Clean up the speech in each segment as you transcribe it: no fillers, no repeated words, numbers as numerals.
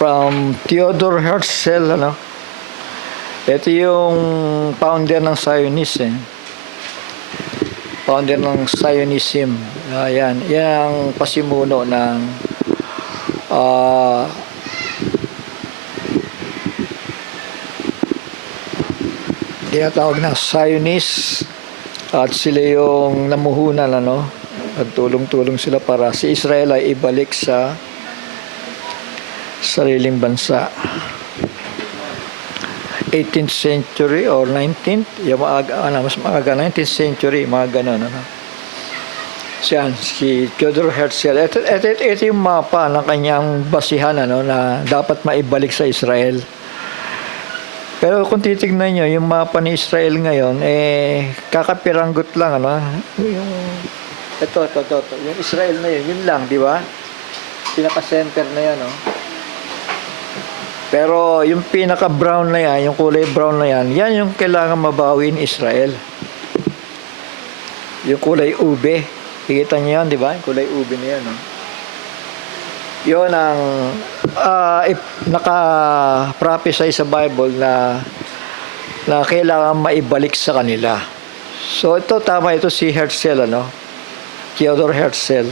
from Theodor Herzl, ano? Ito yung founder ng Zionism, eh. Founder ng Zionism. Yan ang pasimuno ng tinatawag na Zionist, at sila yung namuhunan, ano? Nagtulong-tulong sila para si Israel ay ibalik sa sariling bansa. 18th century or 19th, yung mas maaga 19th century, mga ganun, ano. Si Theodor Herzl, ito yung mapa ng kanyang basihan, ano, na dapat maibalik sa Israel. Pero kung titignan nyo, yung mapa ni Israel ngayon, kakapiranggot lang, ano. Ito. Yung Israel na yun lang, di ba? Pinaka-center na yan, no. Pero yung pinaka-brown na yan, yung kulay brown na yan, yan yung kailangan mabawi ni Israel. Yung kulay ube. Kikita nyo yan, di ba? Yung kulay ube na yan, no. Yun ang naka-prophesy sa Bible na kailangan maibalik sa kanila. So ito, tama ito si Herzl, ano? Theodor Herzl.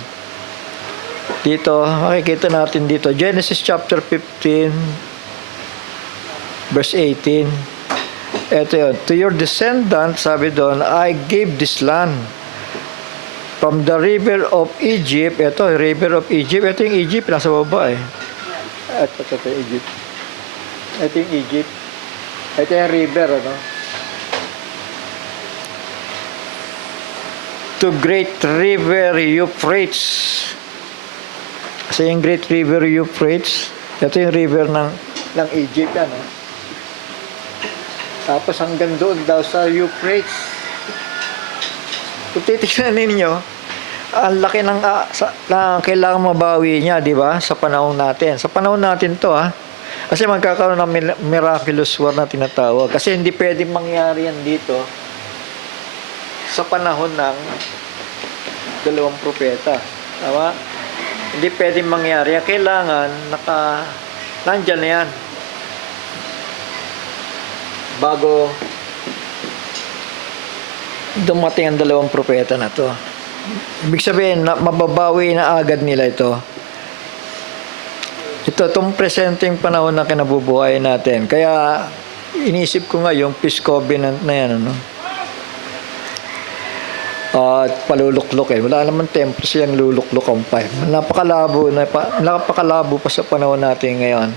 Dito, makikita natin dito, Genesis chapter 15, verse 18. Ito yun. To your descendants, sabi doon, I gave this land from the river of Egypt. Ito, river of Egypt. Ito yung Egypt, nasa baba, eh. Ito yung Egypt. Ito yung Egypt. Ito yung river, ano? To great river Euphrates. Kasi yung great river Euphrates, ito yung river ng Egypt, ano? Tapos hanggang doon daw sa Euphrates. Kung titignan ninyo, ang laki ng kailangan mabawi niya, di ba? Sa panahon natin. Sa panahon natin to, ha? Kasi magkakaroon ng miraculous war na tinatawag. Kasi hindi pwedeng mangyari yan dito sa panahon ng dalawang propeta. Tama? Hindi pwedeng mangyari. Kailangan nandyan na yan. Bago dumating ang dalawang propeta na to. Ibig sabihin, mababawi na agad nila ito. Itong presenteng panahon na kinabubuhay natin. Kaya, inisip ko nga yung Peace Covenant na yan, ano? At paluluklok, eh. Wala naman templo siyang luluklok ang pipe. Napakalabo pa sa panahon natin ngayon.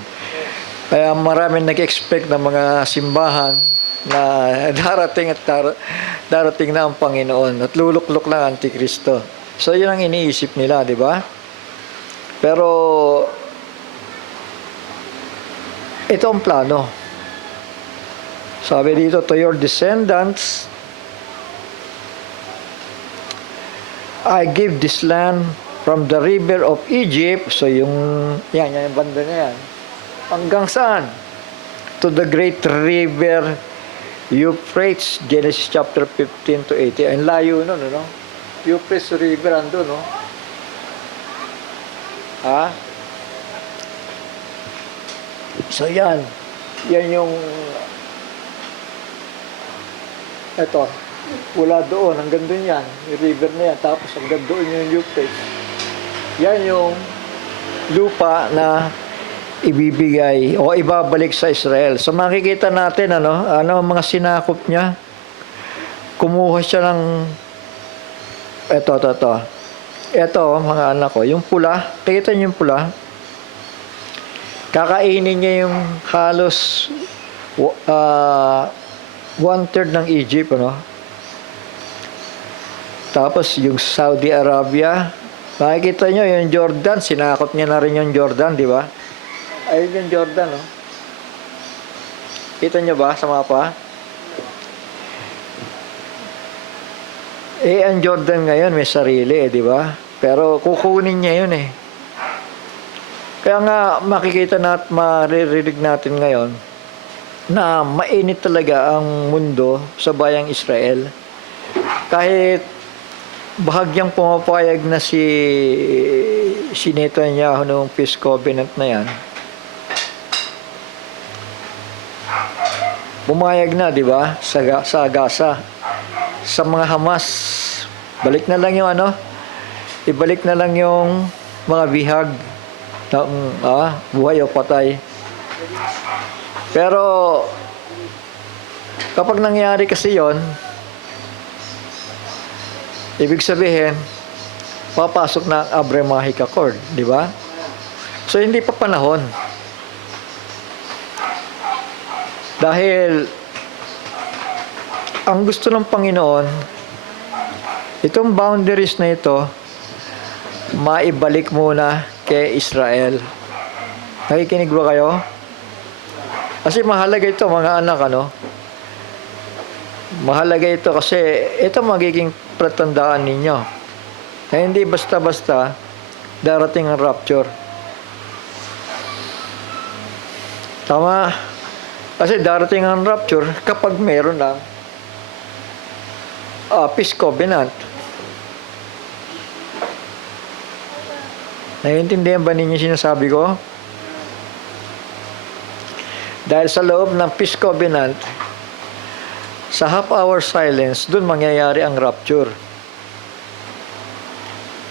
Kaya maraming nag-expect ng mga simbahan na darating na ang Panginoon at luluklok lang Antikristo. So, yun ang iniisip nila, di ba? Pero, ito ang plano. Sabi dito, to your descendants, I give this land from the river of Egypt. So, yung banda na yan. Hanggang saan? To the great river Euphrates, Genesis chapter 15 to 18. Ang layo nun, no? Euphrates river, ando, no? Ha? So, yan. Yan yung eto, wala doon, hanggang doon yan. Yung river na yan. Tapos hanggang doon yung Euphrates. Yan yung lupa na ibibigay o ibabalik sa Israel. So makikita natin ano mga sinakop niya. Kumuha siya ng ito mga anak ko, yung pula, kita niyo yung pula. Kakainin niya yung halos 1/3 ng Egypt, ano? Tapos yung Saudi Arabia, makikita niyo yung Jordan, sinakop niya na rin yung Jordan, di ba? Ayun yung Jordan, no? Kita nyo ba sa mapa? Ang Jordan ngayon may sarili, di ba? Pero kukunin niya yun, eh. Kaya nga makikita maririnig natin ngayon na mainit talaga ang mundo sa bayang Israel. Kahit bahagyang pumapayag na si Netanyahu noong Peace Covenant na yan, Pumayag na, di ba? Sa Gaza. Sa mga Hamas, balik na lang yung ano, ibalik na lang yung mga bihag ng buhay o patay. Pero kapag nangyari kasi yon, ibig sabihin, papasok na ang Abrahamic Accord, di ba? So hindi pa panahon. Dahil ang gusto ng Panginoon, itong boundaries na ito, maibalik muna kay Israel. Nakikinig ba kayo? Kasi mahalaga ito, mga anak, ano? Mahalaga ito kasi ito magiging pratandaan ninyo. Na hindi basta-basta darating ang rapture. Tama? Kasi darating ang rapture kapag meron ng peace covenant. Naiintindihan ba ninyo sinasabi ko? Dahil sa loob ng peace covenant, sa half-hour silence, dun mangyayari ang rapture.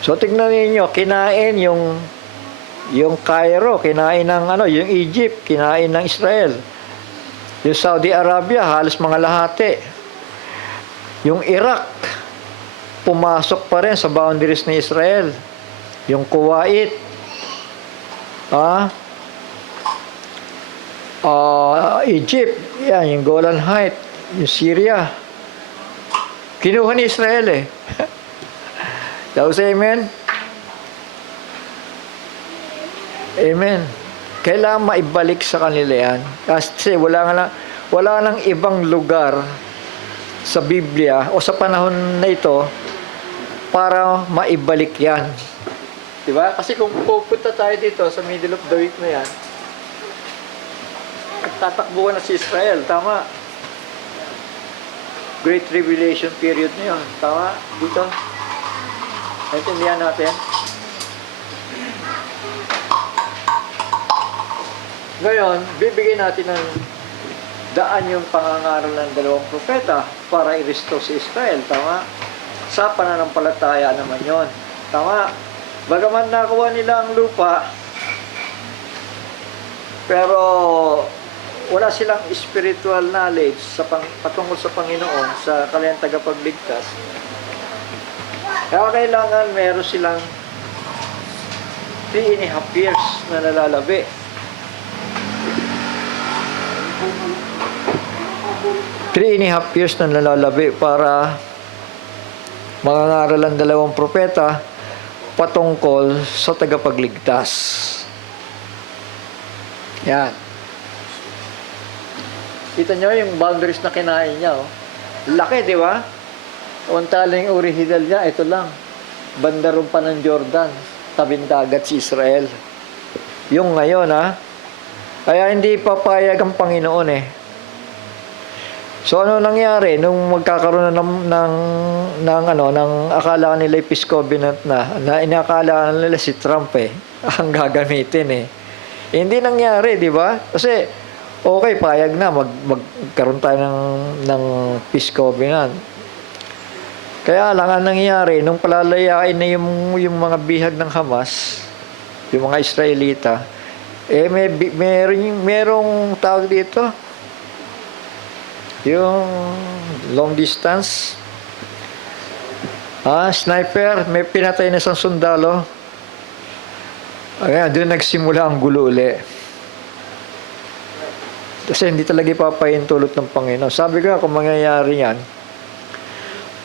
So tignan ninyo, kinain yung Cairo, kinain ng yung Egypt, kinain ng Israel. Yung Saudi Arabia, halos mga lahati. Yung Iraq, pumasok pa rin sa boundaries ni Israel. Yung Kuwait, Egypt, yan, yung Golan Heights, yung Syria. Kinuha ni Israel eh. Daw say amen? Amen. Kailangan maibalik sa kanila yan. Kasi wala nang ibang lugar sa Biblia o sa panahon na ito para maibalik yan. Diba? Kasi kung pupunta tayo dito sa middle of the week na yan, at tatakbuhan na si Israel, tama? Great Tribulation period na yun, tama? Dito. Naintindihan natin? Ngayon, bibigyan natin ng daan yung pangangaral ng dalawang propeta para i-restore si Israel, tama? Sa pananampalataya naman yon, tama? Bagaman nakuha nila ang lupa, pero wala silang spiritual knowledge patungkol sa Panginoon, sa kanilang tagapagligtas. Kaya kailangan meron silang 3.5 years na nalalabi. Three and a half years na nalalabi para mangangaral ang dalawang propeta patungkol sa tagapagligtas. Yan. Kita nyo yung boundaries na kinain niya. Oh. Laki, di ba? Untaling original niya, ito lang. Bandaron pa ng Jordan, tabing dagat si Israel. Yung ngayon, kaya hindi papayag ang Panginoon eh. So ano nangyari nung magkakaroon na ng akala nila peace covenant na inakala nila si Trump ang gagamitin Hindi nangyari, di ba? Kasi okay, payag na magkaroon tayo ng peace covenant. Kaya lang ang nangyari nung palalayain na yung mga bihag ng Hamas, yung mga Israelita, merong tawag dito, yung long distance sniper, may pinatay na isang sundalo. Ayan, doon nagsimula ang gulo uli. Kasi hindi talaga ipapahintulot ng Panginoon. Sabi ko kung mangyayari yan,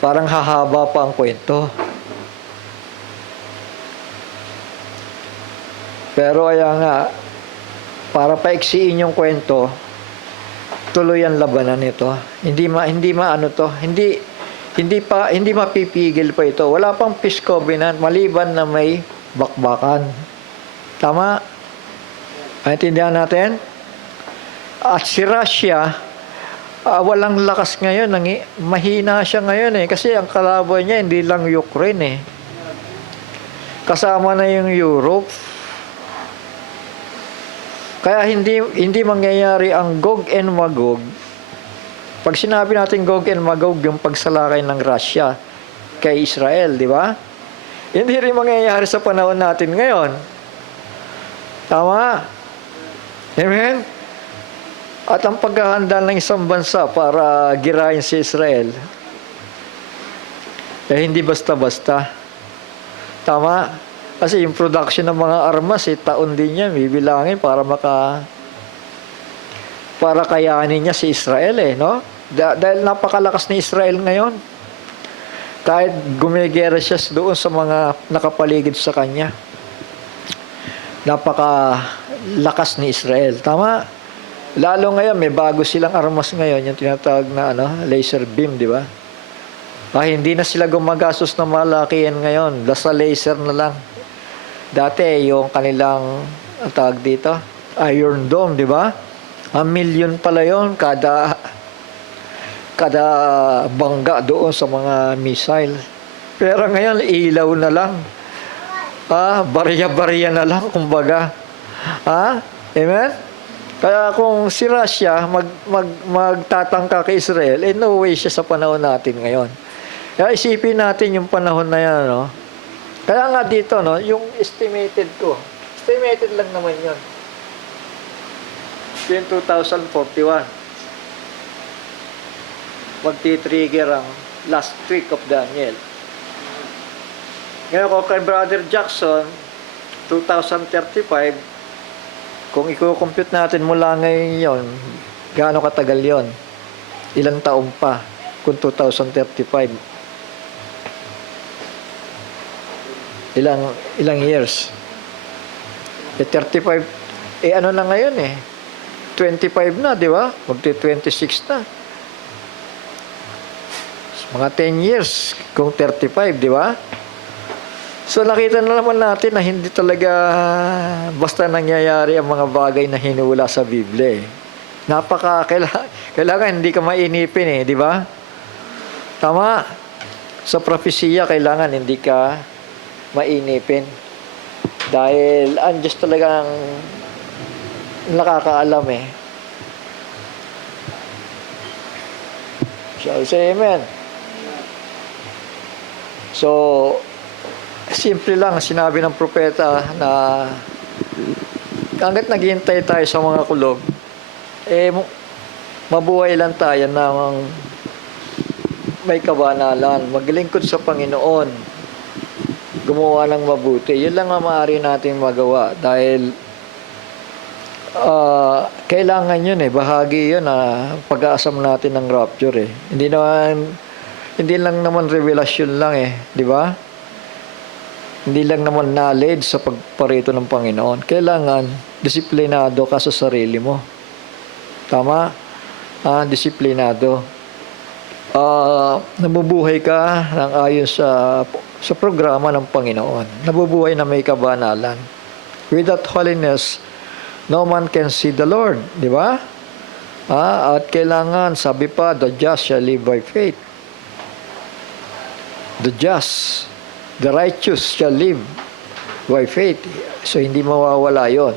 parang hahaba pa ang kwento. Pero ayan nga, para paiksiin yung kwento, tuloy ang labanan nito. Hindi mapipigil pa ito. Wala pang peace covenant maliban na may bakbakan. Tama? Maintindihan natin? At si Russia, walang lakas ngayon. Mahina siya ngayon kasi ang kalaban niya hindi lang Ukraine Kasama na yung Europe. Kaya hindi mangyayari ang Gog and Magog Pag sinabi natin Gog and Magog, yung pagsalakay ng Russia kay Israel, di ba? Hindi rin mangyayari sa panahon natin ngayon. Tama? Amen? At ang paghahanda ng isang bansa para girahin si Israel, hindi basta-basta. Tama? Kasi yung production ng mga armas, taon din yan, bibilangin para kayanin niya si Israel, no? Dahil napakalakas ni Israel ngayon. Kahit gumigera siya doon sa mga nakapaligid sa kanya. Napakalakas ni Israel. Tama? Lalo ngayon, may bago silang armas ngayon, yung tinatawag na laser beam, di ba? Hindi na sila gumagastos ng malakihan ngayon. Basta laser na lang. Dati, yung kanilang, tawag dito, Iron Dome, di ba? 1 million pala yun kada bangga doon sa mga missile. Pero ngayon, ilaw na lang. Barya-barya na lang, kumbaga. Amen? Kaya kung si Russia magtatangka kay Israel, no way siya sa panahon natin ngayon. Kaya isipin natin yung panahon na yan, no? Kaya nga dito, no, yung estimated lang naman yun. Yung 2041. Magti-trigger ang last week of Daniel. Ngayon ko kay Brother Jackson, 2035, kung i-compute natin mula ngayon yon, gaano katagal yon? Ilang taon pa kung 2035? Ilang years? 35, ano na ngayon 25 na, di ba? Magti-26 na. Mga 10 years kung 35, di ba? So nakita na naman natin na hindi talaga basta nangyayari ang mga bagay na hinula sa Biblia. Kailangan hindi ka mainipin, di ba? Tama. Sa propesiya, kailangan hindi ka mainipin. Dahil ang Diyos talagang nakakaalam Shall we say amen? So, simple lang sinabi ng propeta na hanggat naghihintay tayo sa mga kulog, mabuhay lang tayo ng may kabanalan, maglingkod sa Panginoon, gumawa ng mabuti. Yun lang ang maaari natin magawa dahil kailangan yun bahagi yun pag-aasam natin ng rapture hindi lang naman revelasyon lang di ba? Hindi lang naman knowledge sa pagparito ng Panginoon. Kailangan disiplinado ka sa sarili mo. Tama? Disiplinado. Nabubuhay ka ng ayon sa programa ng Panginoon. Nabubuhay na may kabanalan. Without holiness, no man can see the Lord. Di ba? At kailangan, sabi pa, the just shall live by faith. The just, the righteous shall live by faith. So, hindi mawawala yun.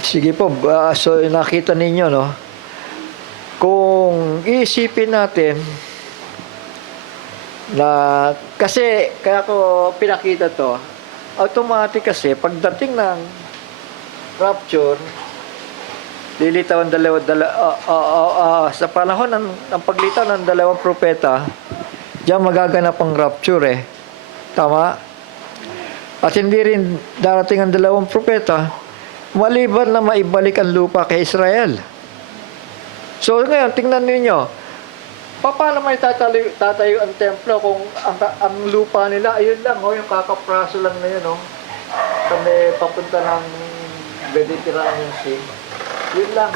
Sige po, so nakita ninyo, no? Kung iisipin natin na, kasi, kaya ko pinakita to, automatic kasi, pagdating ng rapture, lilitaw ang sa panahon ng paglitaw ng dalawang propeta, diyan magaganap ang rapture Tama? At hindi rin darating ang dalawang propeta, maliban na maibalik ang lupa kay Israel. So ngayon, tingnan ninyo, paano may tatayo ang templo kung ang lupa nila, ayun lang, yung kakapraso lang na yun, kami papunta ng Mediterranean Sea. Yun lang.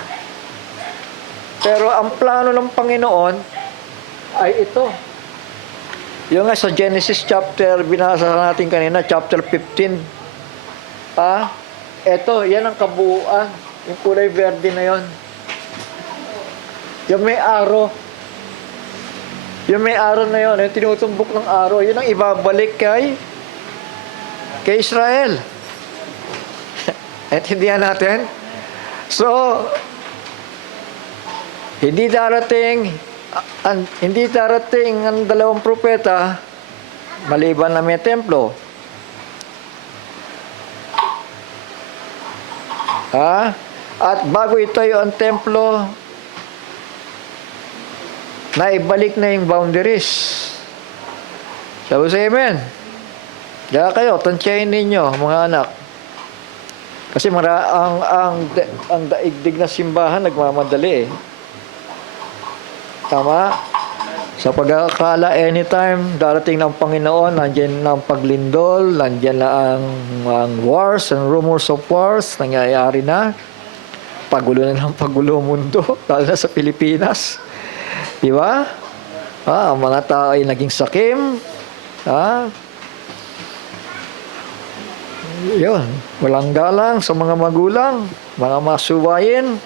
Pero ang plano ng Panginoon ay ito. Yung nga sa Genesis chapter, binasa natin kanina, chapter 15. Ito, yan ang kabuuan. Yung kulay verde na yon. Yung may araw. Yung may araw na yon, yung tinutumbok ng araw, yun ang ibabalik kay Israel. Intindihan natin? So, hindi darating ang dalawang propeta maliban na may templo. Ha? At bago itayo ang templo, naibalik na yung boundaries. Sabi sa amen. Kaya kayo, tansyahin ninyo, mga anak. Kasi ang daigdig na simbahan nagmamadali eh. Tama? Sa pag-akala, anytime darating ng Panginoon, nandiyan na ang paglindol, nandiyan na ang wars and rumors of wars, nangyayari na. Pagulo na ng pagulo mundo, lalo na sa Pilipinas. Di ba? Ang mga tao ay naging sakim. Yun, walang galang sa mga magulang, mga masuwayin.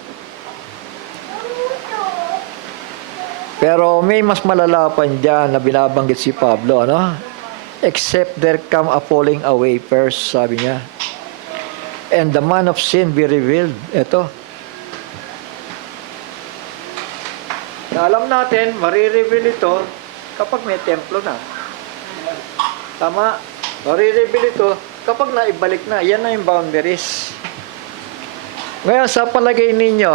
Pero may mas malalapan dyan na binabanggit si Pablo, ano? Except there come a falling away first, sabi niya. And the man of sin be revealed. Ito. Alam natin, marireveal ito kapag may templo na. Tama? Marireveal ito kapag naibalik na. Yan na yung boundaries. Ngayon, sa palagay ninyo,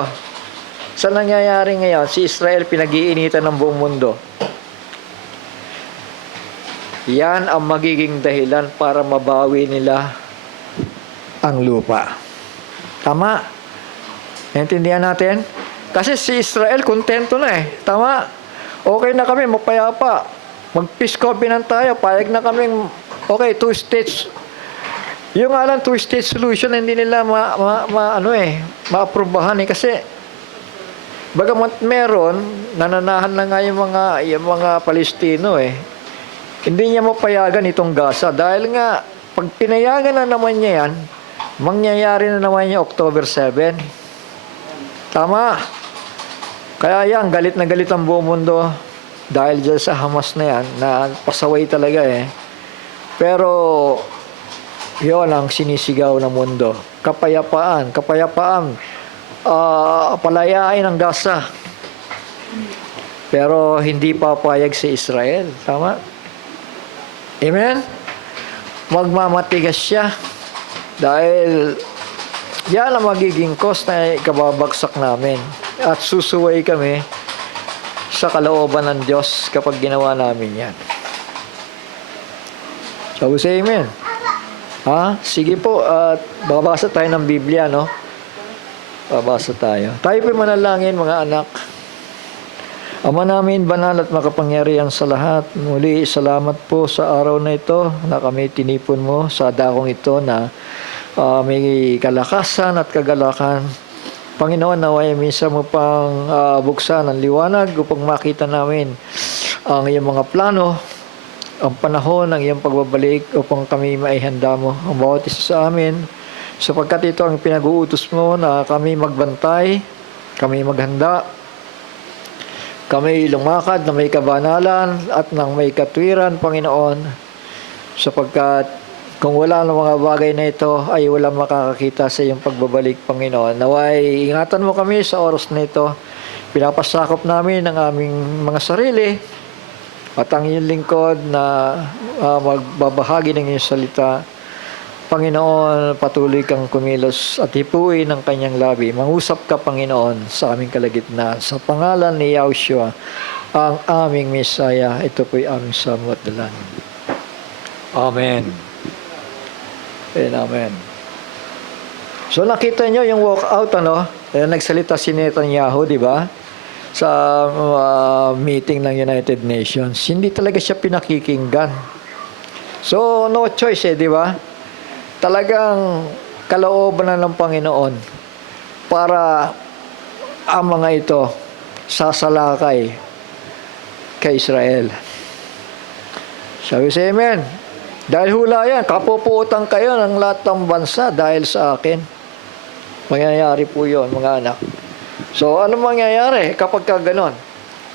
sa nangyayari ngayon, si Israel pinag-iinitan ng buong mundo. Yan ang magiging dahilan para mabawi nila ang lupa. Tama? Naintindihan natin? Kasi si Israel, kontento na eh. Tama? Okay na kami, mapayapa. Mag-peace covenant tayo. Payag na kami, okay, 2 states. Yung alam, 2 state solution, hindi nila ma-aprobahan eh. Kasi, bagamat meron, nananahan na nga yung mga Palestino eh. Hindi niya mapayagan itong Gaza. Dahil nga, pag pinayagan na naman niya yan, mangyayari na naman niya October 7. Tama. Kaya yan, galit na galit ang buong mundo dahil dyan sa Hamas na yan, na pasaway talaga eh. Pero, yun ang sinisigaw ng mundo. Kapayapaan, palayain ang Gaza. Pero hindi papayag si Israel. Tama? Amen? Magmamatigas siya. Dahil yan ang magiging cost na ikababagsak namin. At susuway kami sa kalooban ng Diyos kapag ginawa namin yan. So, say amen. Sige po, at babasa tayo ng Biblia, no? Babasa tayo. Tayo po manalangin, mga anak. Ama namin, banal at makapangyarihan sa lahat, muli salamat po sa araw na ito na kami tinipon mo sa dakong ito na may kalakasan at kagalakan. Panginoon, naway minsan mo pang buksan ang liwanag upang makita namin ang iyong mga plano, ang panahon ng iyong pagbabalik upang kami maihanda mo ang bawat isa sa amin, sapagkat ito ang pinag-uutos mo na kami magbantay, kami maghanda, kami lumakad na may kabanalan at ng may katwiran, Panginoon, sapagkat kung wala ng mga bagay na ito, ay walang makakakita sa iyong pagbabalik, Panginoon. Naway, ingatan mo kami sa oras na ito. Pinapasakop namin ang aming mga sarili at ang iyong lingkod na magbabahagi ng iyong salita. Panginoon, patuloy kang kumilos at hipuin ng kanyang labi. Mangusap ka, Panginoon, sa aming kalagitnaan. Sa pangalan ni Yahushua, ang aming Mesaya, ito po'y aming samot dalangin. Amen. Amen. So nakita nyo yung walkout, ano? Nagsalita si Netanyahu, di ba? Sa meeting ng United Nations. Hindi talaga siya pinakikinggan. So no choice di ba? Talagang kalooban na ng Panginoon para ang mga ito sasalakay kay Israel. Sabi sa amen. Dahil hula yan, kapupuutan kayo ng lahat ng bansa dahil sa akin. Mangyayari po yun, mga anak. So, ano mangyayari kapag ka ganon?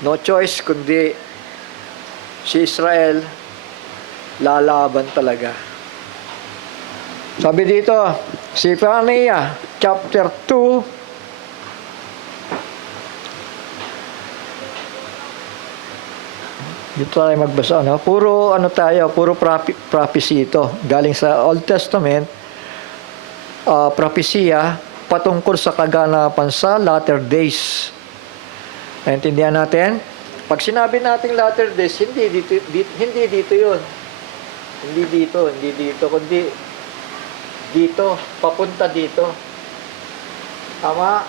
No choice, kundi si Israel lalaban talaga. Sabi dito, Zephaniah chapter 2, dito tayo magbasa, no? Puro ano tayo, puro prophecy ito. Galing sa Old Testament, propesya patungkol sa kaganapan sa latter days. Naintindihan natin? Pag sinabi nating latter days, hindi dito 'yon. Hindi dito, kundi dito, papunta dito. Tama?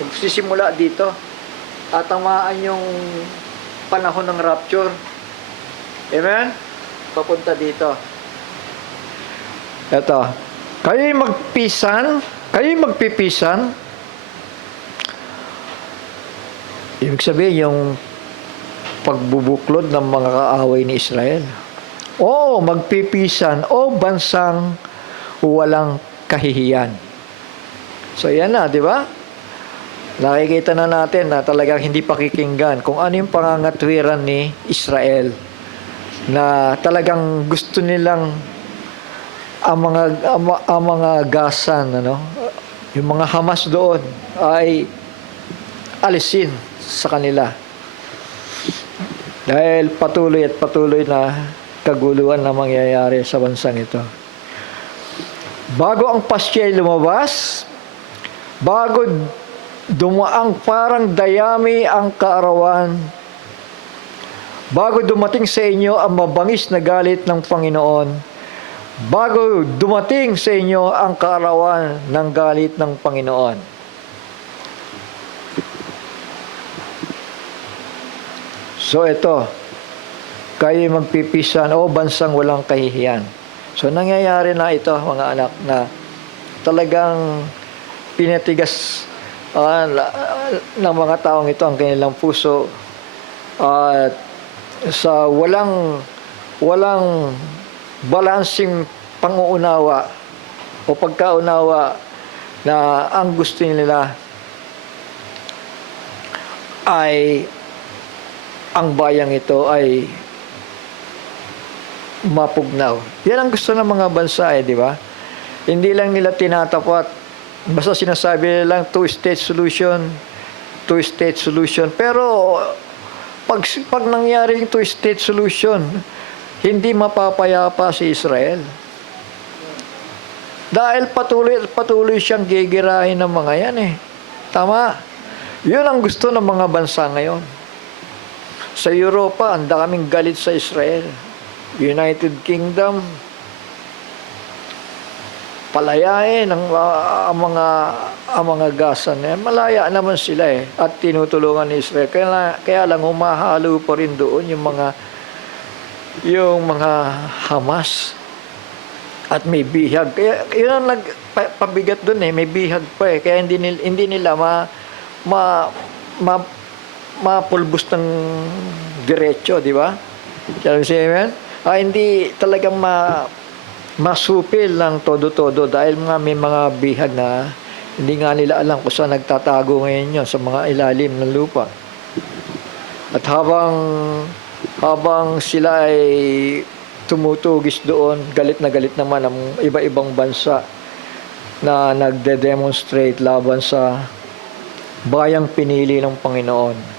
Magsisimula dito. At tamaan yung panahon ng rapture. Amen? Papunta dito. Ito. Kayo'y magpipisan. Ibig sabihin yung pagbubuklod ng mga kaaway ni Israel. O magpipisan o bansang walang kahihiyan. So yan na, di ba? Nakikita na natin na talagang hindi pakikinggan kung ano yung pangangatwiran ni Israel, na talagang gusto nilang ang mga gasan, yung mga Hamas doon ay alisin sa kanila. Dahil patuloy na kaguluhan na mangyayari sa bansang ito. Bago ang Paskya lumabas, bago dumaang parang dayami ang kaarawan, bago dumating sa inyo ang mabangis na galit ng Panginoon, bago dumating sa inyo ang kaarawan ng galit ng Panginoon. So ito, kayo magpipisan o bansang walang kahihiyan. So nangyayari na ito, mga anak, na talagang pinatigas ng mga taong ito ang kanilang puso at sa walang balansing panguunawa o pagkaunawa na ang gusto nila ay ang bayang ito ay mapugnaw. Yan ang gusto ng mga bansa, di ba? Hindi lang nila tinatapat. Basta sinasabi nilang two-state solution. Pero pag nangyari yung two-state solution, hindi mapapayapa si Israel. Dahil patuloy siyang gigirahin ng mga yan eh. Tama. Yun ang gusto ng mga bansa ngayon. Sa Europa, ang daming galit sa Israel. United Kingdom, palayain ang mga gasan. Malaya naman sila eh, at tinutulungan ni Israel. Kaya lang humahalo pa rin doon yung mga Hamas at may bihag. Kaya yun ang nagpabigat doon eh, may bihag pa eh. Kaya hindi nila mapulbos ng diretso, di ba? Sabi siya, amen? Hindi talagang masupil lang todo-todo dahil may mga bihag na hindi nga nila alam kung saan nagtatago ngayon yun sa mga ilalim ng lupa. At habang sila ay tumutugis doon, galit na galit naman ang iba-ibang bansa na nagde-demonstrate laban sa bayang pinili ng Panginoon.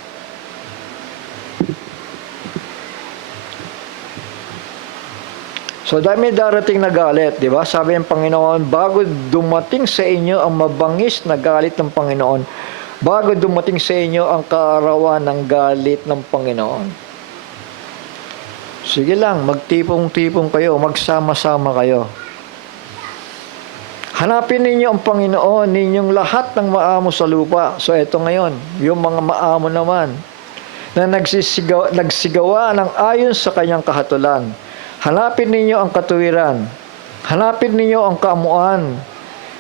So dahil may darating na galit, di ba? Sabi ng Panginoon, bago dumating sa inyo ang mabangis na galit ng Panginoon, bago dumating sa inyo ang kaarawan ng galit ng Panginoon. Sige lang, magtipong-tipong kayo, magsama-sama kayo. Hanapin ninyo ang Panginoon, ninyong lahat ng maamo sa lupa. So ito ngayon, yung mga maamo naman, na nagsigawa ng ayon sa kanyang kahatulan. Hanapin ninyo ang katuwiran. Hanapin ninyo ang kaamuan.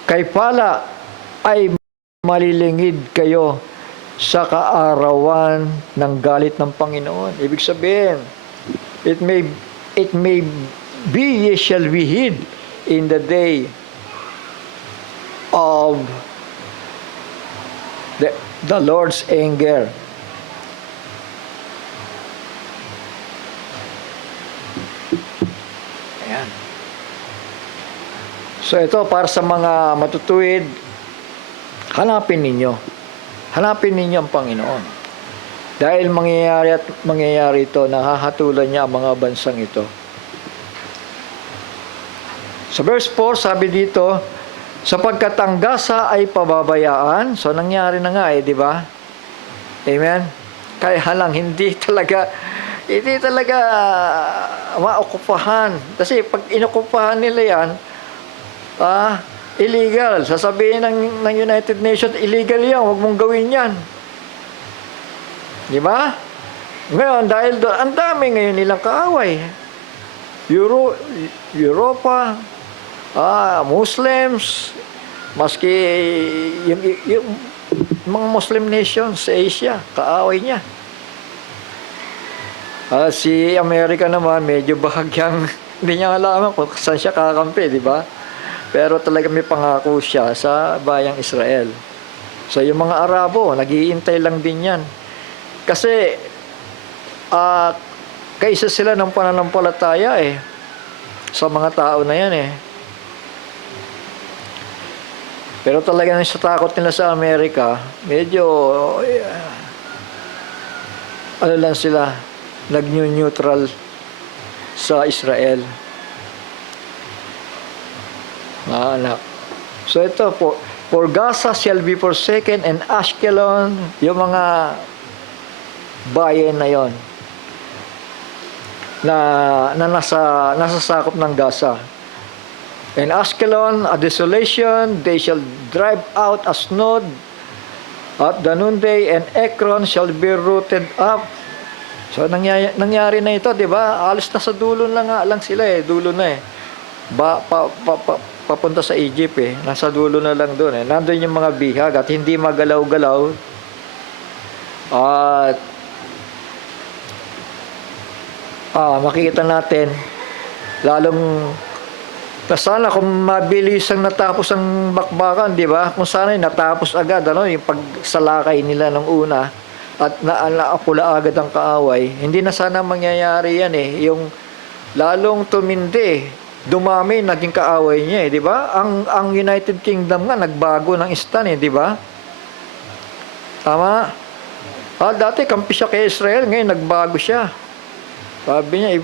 Kay pala ay malilingid kayo sa kaarawan ng galit ng Panginoon. Ibig sabihin, it may be ye shall be hid in the day of the Lord's anger. Ayan. So ito para sa mga matutuwid, hanapin ninyo. Hanapin ninyo ang Panginoon. Dahil mangyayari ito, nahahatulan niya ang mga bansang ito. Sa verse 4, sabi dito, sapagkat ang gasa ay pababayaan. So nangyari na nga di ba? Amen? Kaya lang, hindi talaga maokupahan. Kasi pag inokupahan nila yan, illegal. Sasabihin ng United Nations, illegal yan, huwag mong gawin yan. Di ba? Ngayon, dahil doon, ang dami ngayon nilang kaaway. Europa, Muslims, maski yung mga Muslim nations sa Asia, kaaway niya. Si Amerika naman, medyo bahagyang, hindi niya alam kung saan siya kakampi, di ba? Pero talaga may pangako siya sa bayang Israel. So yung mga Arabo, nag-iintay lang din yan. Kasi, kaisa sila ng pananampalataya sa mga tao na yan Pero talagang sa takot nila sa Amerika, medyo, ano lang sila, nag-neutral sa Israel. Anak. So ito po, for Gaza shall be forsaken and Ashkelon, yung mga bayan na yon na nasa sakop ng Gaza. And Ashkelon, a desolation, they shall drive out as node at the noonday, and Ekron shall be rooted up. So nangyari na ito, di ba? Alis na sa dulo lang sila dulo na papunta sa Egypt nasa dulo na lang doon nandun yung mga bihag at hindi magalaw-galaw at makikita natin lalong sana kung mabilis ang natapos ang bakbakan, di ba? Kung sana natapos agad yung pagsalakay nila nung una at naapula agad ang kaaway, hindi na sana mangyayari yan yung lalong tumindi, dumami naging kaaway niya di ba? Ang United Kingdom nga nagbago ng stand di ba? Tama? Dati kampi siya kay Israel, ngayon nagbago siya. Sabi niya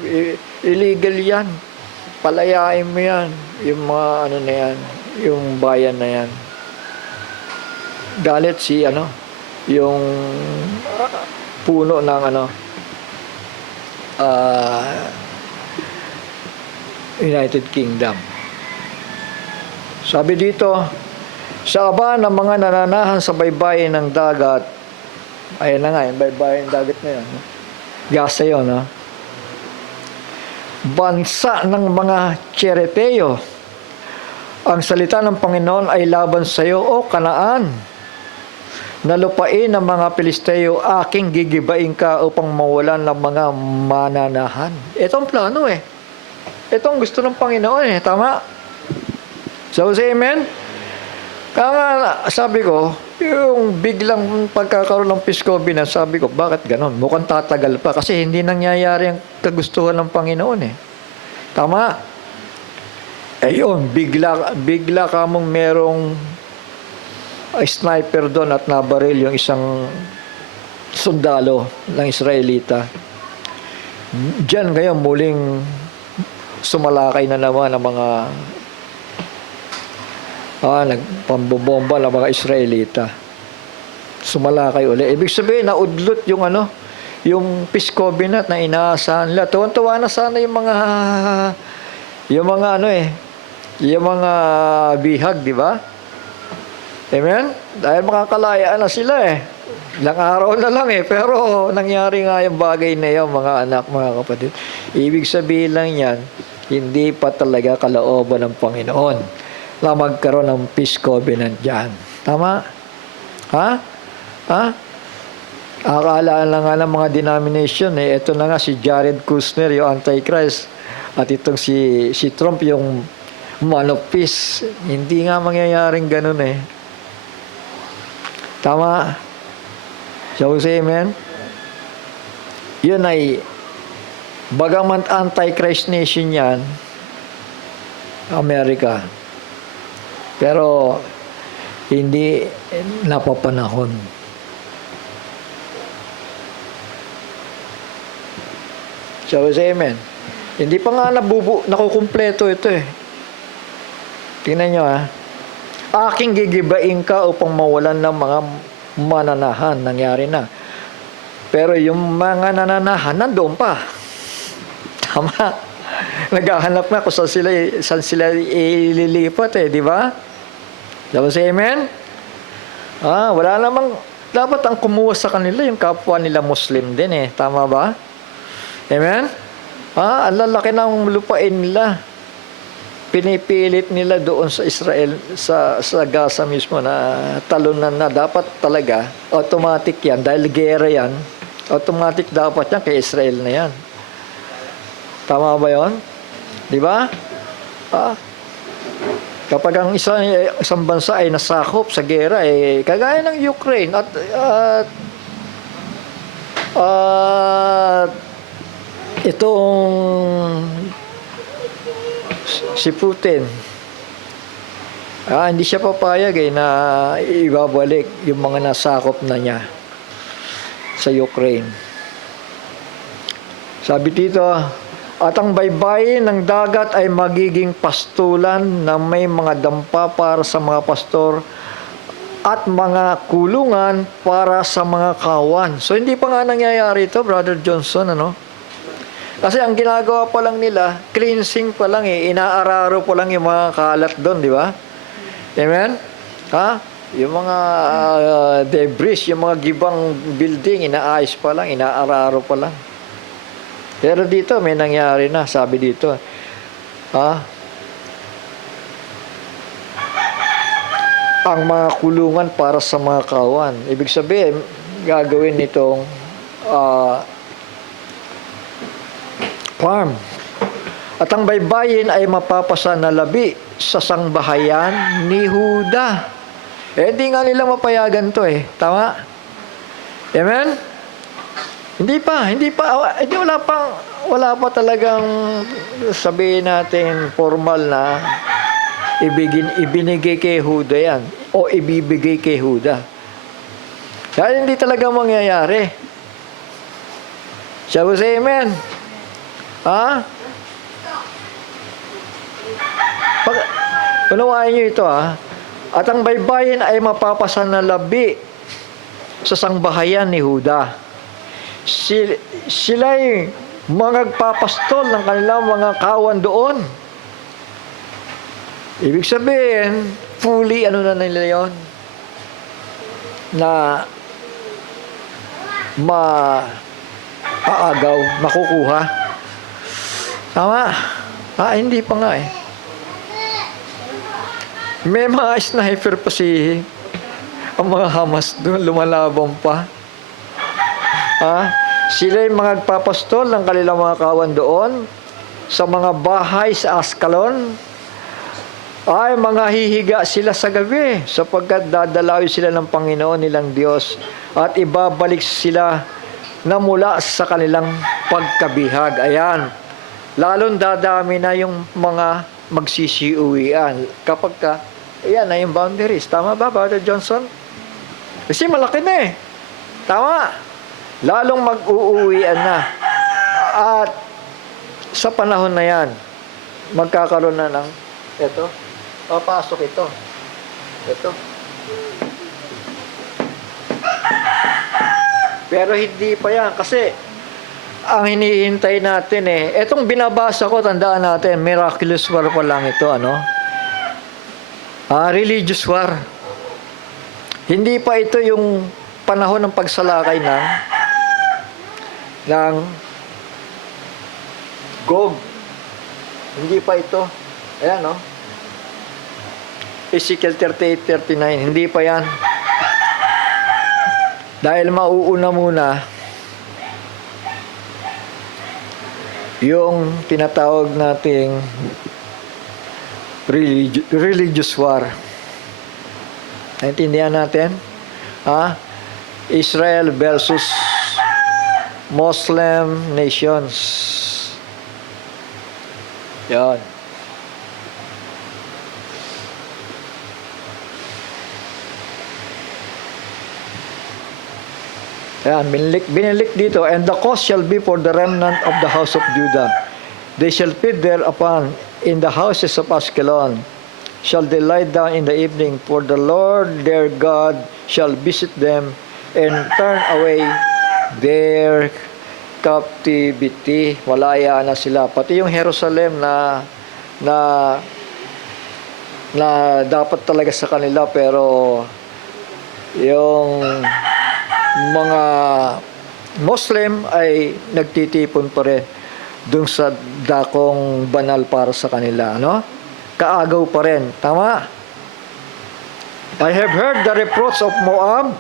illegal yan. Palayain mo yan. Yung mga na yan, yung bayan na yan. Galit si yung puno ng United Kingdom. Sabi dito, sa aba ng mga nananahan sa baybayin ng dagat, ayan na nga, yung baybayin ng dagat na yun. Gaza yun, bansa ng mga Chereteo. Ang salita ng Panginoon ay laban sa iyo, O Kanaan. Nalupain ng mga Pilisteo, aking gigibain ka upang mawalan ng mga mananahan. Ito ang plano Ito ang gusto ng Panginoon tama? So, say amen? Kaya sabi ko, yung biglang pagkakaroon ng peace covenant, sabi ko, bakit ganon? Mukhang tatagal pa kasi hindi nangyayari ang kagustuhan ng Panginoon Tama? Ayun, bigla ka mong merong sniper doon at nabaril yung isang sundalo ng Israelita. Diyan ngayon muling sumalakay na naman ang mga nagpambobomba ng mga Israelita. Sumalakay ulit. Ibig sabihin, naudlot yung yung peace covenant na inaasahan nila. Tuwan-tuwa na sana yung mga yung mga bihag, di ba? Amen? Dahil makakalayaan na sila Ilang araw na lang pero nangyari nga yung bagay na yun, mga anak, mga kapatid. Ibig sabihin lang yan, hindi pa talaga kalooban ng Panginoon na magkaroon ng peace covenant dyan. Tama? Ha? Akala lang nga ng mga denomination ito na nga si Jared Kushner, yung Antichrist, at itong si Trump, yung man of peace. Hindi nga mangyayaring ganun Tama? So, say amen? Yun ay bagaman Antichrist nation yan, Amerika, Pero hindi napapanahon. So, say amen. Hindi pa nga nakukumpleto ito eh. Tingnan nyo aking gigibain ka upang mawalan ng mga mananahan. Nangyari na. Pero yung mga nananahan, nandoon pa. Tama. Naghahanap na kung saan sila ililipat di ba? Dapat say amen? Wala namang, dapat ang kumuha sa kanila, yung kapwa nila Muslim din Tama ba? Amen? Ang lalaki ng lupain nila. Pinipilit nila doon sa Israel, sa Gaza mismo na talunan na. Dapat talaga, automatic yan. Dahil gera yan, automatic dapat yan kay Israel na yan. Tama ba yun? Di ba? Kapag ang isang bansa ay nasakop sa gera, kagaya ng Ukraine at itong si Putin, hindi siya papayag na ibabalik yung mga nasakop na niya sa Ukraine. Sabi dito, at ang baybayin ng dagat ay magiging pastulan na may mga dampa para sa mga pastor at mga kulungan para sa mga kawan. So, hindi pa nga nangyayari ito, Brother Johnson, Kasi ang ginagawa pa lang nila, cleansing pa lang inaararo pa lang yung mga kalat doon, di ba? Amen? Yung mga debris, yung mga gibang building, inaayos pa lang, inaararo pa lang. Pero dito, may nangyari na, sabi dito. Ang mga kulungan para sa mga kawan. Ibig sabihin, gagawin nitong farm. At ang baybayin ay mapapasa na labi sa sangbahayan ni Huda. Hindi nga nila mapayagan to Tama? Amen? Hindi pa, wala pa talagang sabihin natin formal na ibinigay kay Huda yan o ibibigay kay Huda. Dahil hindi talaga mangyayari. Shall we say amen? Unawain nyo ito At ang baybayin ay mapapasa na labi sa sangbahayan ni Huda. Sila'y magpapastol ng kanilang mga kawan doon. Ibig sabihin, fully na nila yon na maagaw, makukuha. Tama? Hindi pa nga May mga sniper pa ang mga Hamas doon, lumalaban pa. Sila'y magpapastol ng kanilang mga kawan doon sa mga bahay sa Ascalon. Ay mga hihiga sila sa gabi sapagkat dadalawi sila ng Panginoon nilang Diyos at ibabalik sila na mula sa kanilang pagkabihag. Ayan. Lalong dadami na yung mga magsisiuwian kapag ayan na yung boundaries. Tama ba, Brother Johnson? Kasi malaki na Tama? Lalong mag-uuwian na. At sa panahon na yan, magkakaroon na ng ito. Papasok ito. Ito. Pero hindi pa yan. Kasi ang hinihintay natin etong binabasa ko, tandaan natin, miraculous war pa lang ito, religious war. Hindi pa ito yung panahon ng pagsalakay ng Gog. Hindi pa ito. Ayan, Ezekiel 38:39. Hindi pa yan. Dahil mauuna muna yung tinatawag nating religious war. Naintindihan natin? Israel versus Muslim nations. Yan. Ayan, binilik dito, and the coast shall be for the remnant of the house of Judah. They shall feed thereupon in the houses of Askelon. Shall they lie down in the evening, for the Lord their God shall visit them and turn away their captivity. Malaya na sila. Pati yung Jerusalem na na dapat talaga sa kanila, pero yung mga Muslim ay nagtitipon pa rin dun sa dakong banal para sa kanila, no? Kaagaw pa rin. Tama? I have heard the reproach of Moab.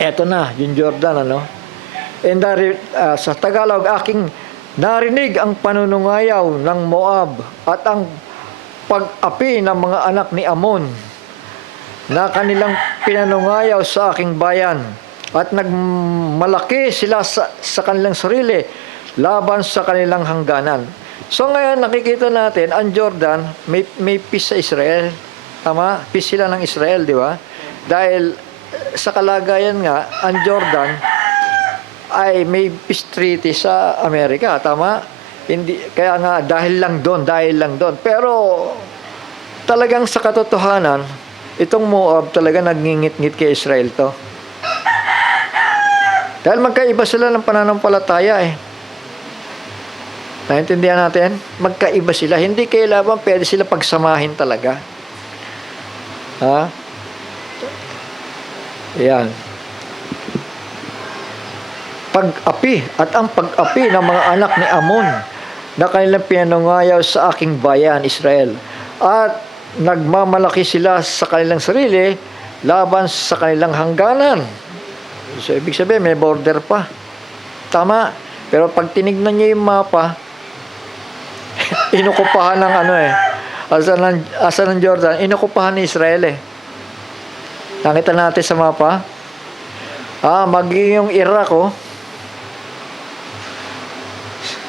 Eto na, yung Jordan, ano? And sa Tagalog, aking narinig ang panunungayaw ng Moab at ang pag-api ng mga anak ni Ammon na kanilang pinanungayaw sa aking bayan, at nagmalaki sila sa kanilang sarili laban sa kanilang hangganan. So ngayon nakikita natin ang Jordan, may peace sa Israel. Tama? Peace sila ng Israel, di ba? Dahil sa kalagayan nga, ang Jordan ay may peace treaty sa Amerika. Tama? Hindi, kaya nga dahil lang doon. Pero talagang sa katotohanan, itong Moab talaga nagngingit-ngit kay Israel to. Dahil magkaiba sila ng pananampalataya eh. Naintindihan natin? Magkaiba sila. Hindi kailangan pwede sila pagsamahin talaga. Ha? Yan. Pag-api at ang pag-api ng mga anak ni Ammon na kanilang pinanungayaw sa aking bayan, Israel. At nagmamalaki sila sa kanilang sarili laban sa kanilang hangganan. So, ibig sabihin, may border pa. Tama. Pero pag tinignan niyo yung mapa, inukupahan ng ano eh. Asa ng Jordan, inukupahan ni Israel eh. Nakita natin sa mapa. Maging yung Iraq oh.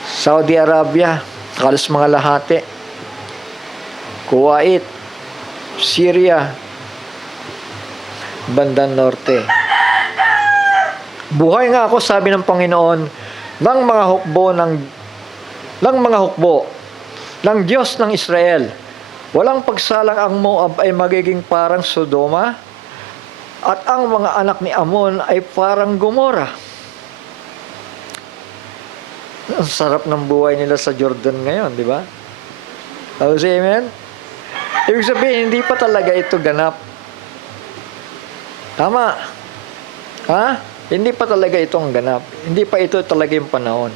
Saudi Arabia, halos mga lahati. Kuwait, Syria, bandang norte. Buhay nga ako, sabi ng Panginoon, ng mga hukbo ng Diyos ng Israel. Walang pagsalang ang Moab ay magiging parang Sodoma, at ang mga anak ni Ammon ay parang Gomora. Ang sarap ng buhay nila sa Jordan ngayon, di ba? Amen? Ibig sabihin, hindi pa talaga ito ganap. Tama? Ha? Hindi pa talaga ito ang ganap. Hindi pa ito talaga yung panahon.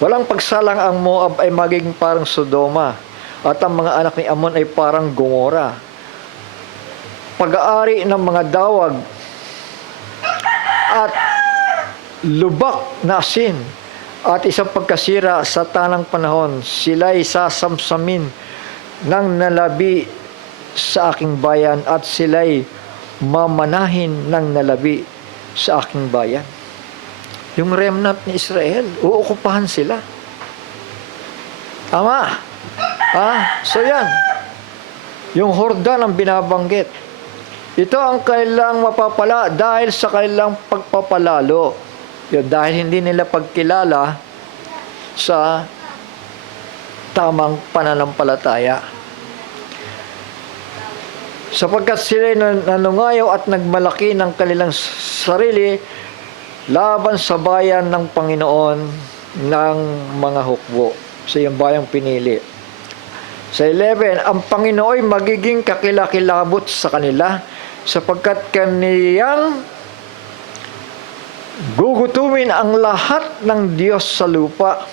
Walang pagsalang ang Moab ay magiging parang Sodoma, at ang mga anak ni Ammon ay parang Gomora. Pag-aari ng mga dawag at lubak na asin at isang pagkasira sa tanang panahon, sila'y sasamsamin ng nalabi sa aking bayan, at sila'y mamanahin ng nalabi sa aking bayan. Yung remnant ni Israel, uukupahan sila. Tama? So yan. Yung Jordan ang binabanggit. Ito ang kanilang mapapala dahil sa kanilang pagpapalalo. Yun, dahil hindi nila pagkilala sa tamang pananampalataya. Sapagkat sila nanungayaw at nagmalaki ng kanilang sarili laban sa bayan ng Panginoon ng mga hukbo. Sa iyong bayang pinili. Sa 11, ang Panginoon ay magiging kakilakilabot sa kanila, sapagkat kaniyang gugutumin ang lahat ng Diyos sa lupa.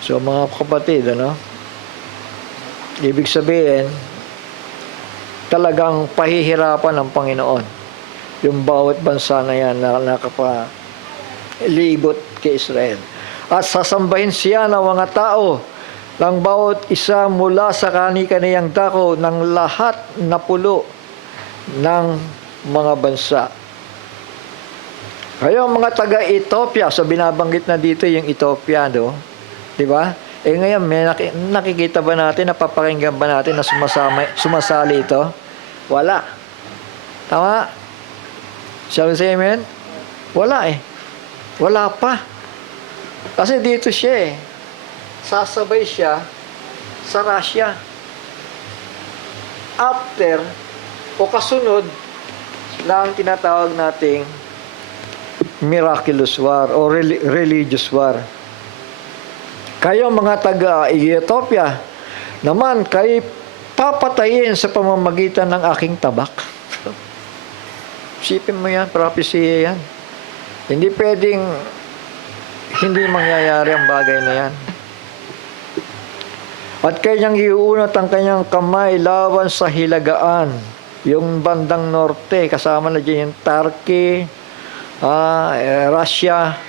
So mga kapatid, ibig sabihin, talagang pahihirapan ng Panginoon yung bawat bansa na yan na nakapalibot kay Israel. At sasambahin siya ng mga tao ng bawat isa mula sa kani-kaniyang dako ng lahat na pulo ng mga bansa. Kaya mga taga-Ethiopia, so binabanggit na dito yung Ethiopia, di ba? Ngayon, may nakikita ba natin, napapakinggan ba natin na sumasali ito? Wala. Tama? Sabi sa amen? Wala eh. Wala pa. Kasi dito siya eh. Sasabay siya sa Russia. After o kasunod na ang tinatawag nating miraculous war o religious war. Kayo mga taga-Ethiopia naman, kayo papatayin sa pamamagitan ng aking tabak. Isipin mo yan, prophecy yan. Hindi pwedeng hindi mangyayari ang bagay na yan. At kanyang iuunat ang kanyang kamay laban sa hilagaan. Yung bandang norte, kasama na dyan yung Turkey, Russia.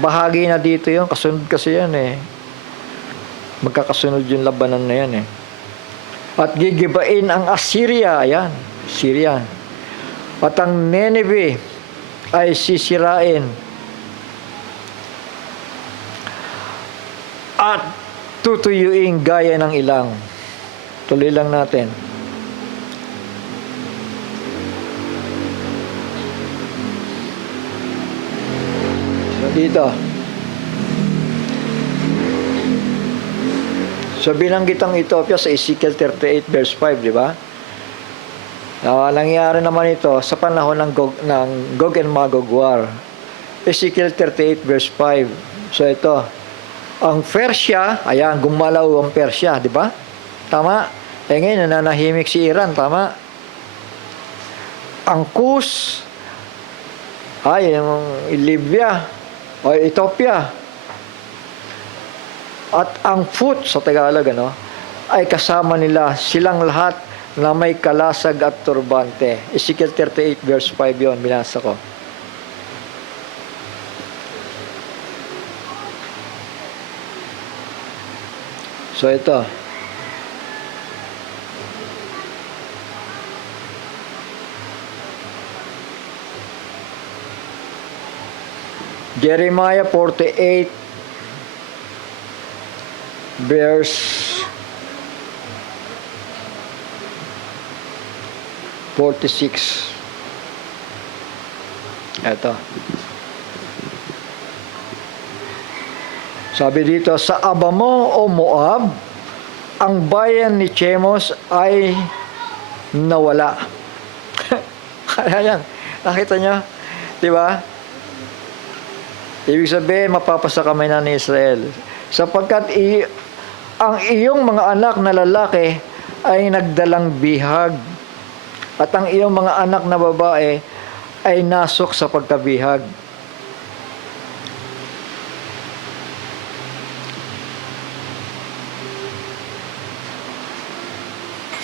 Bahagi na dito yun, kasunod kasi yan eh. Magkakasunod yung labanan na yan eh. At gigibain ang Assyria, ayan, Syria. At ang Nineveh ay sisirain. At tutuyuing gaya ng ilang. Tuloy lang natin. So dito. So binanggit ang Ethiopia sa Ezekiel 38 verse 5, di ba? Nangyari naman ito sa panahon ng Gog and Magog war. Ezekiel 38 verse 5. So ito, ang Persia, ayan, gumalaw ang Persia, di ba? Tama? Ngayon, nananahimik si Iran, tama? Ang Kus, yung Libya, o Ethiopia, at ang Phut, sa Tagalog, ay kasama nila, silang lahat na may kalasag at turbante. Ezekiel 38 verse 5 yon, binasa ko. So ito. Jeremiah 48 verse 46. Ito. Sabi dito, sa Abamo o Moab, ang bayan ni Chemos ay nawala. Ayan, nakita nyo? Diba? Ibig sabihin, mapapasa kami na ni Israel. Sapagkat ang iyong mga anak na lalaki ay nagdalang bihag. At ang iyong mga anak na babae ay nasok sa pagkabihag.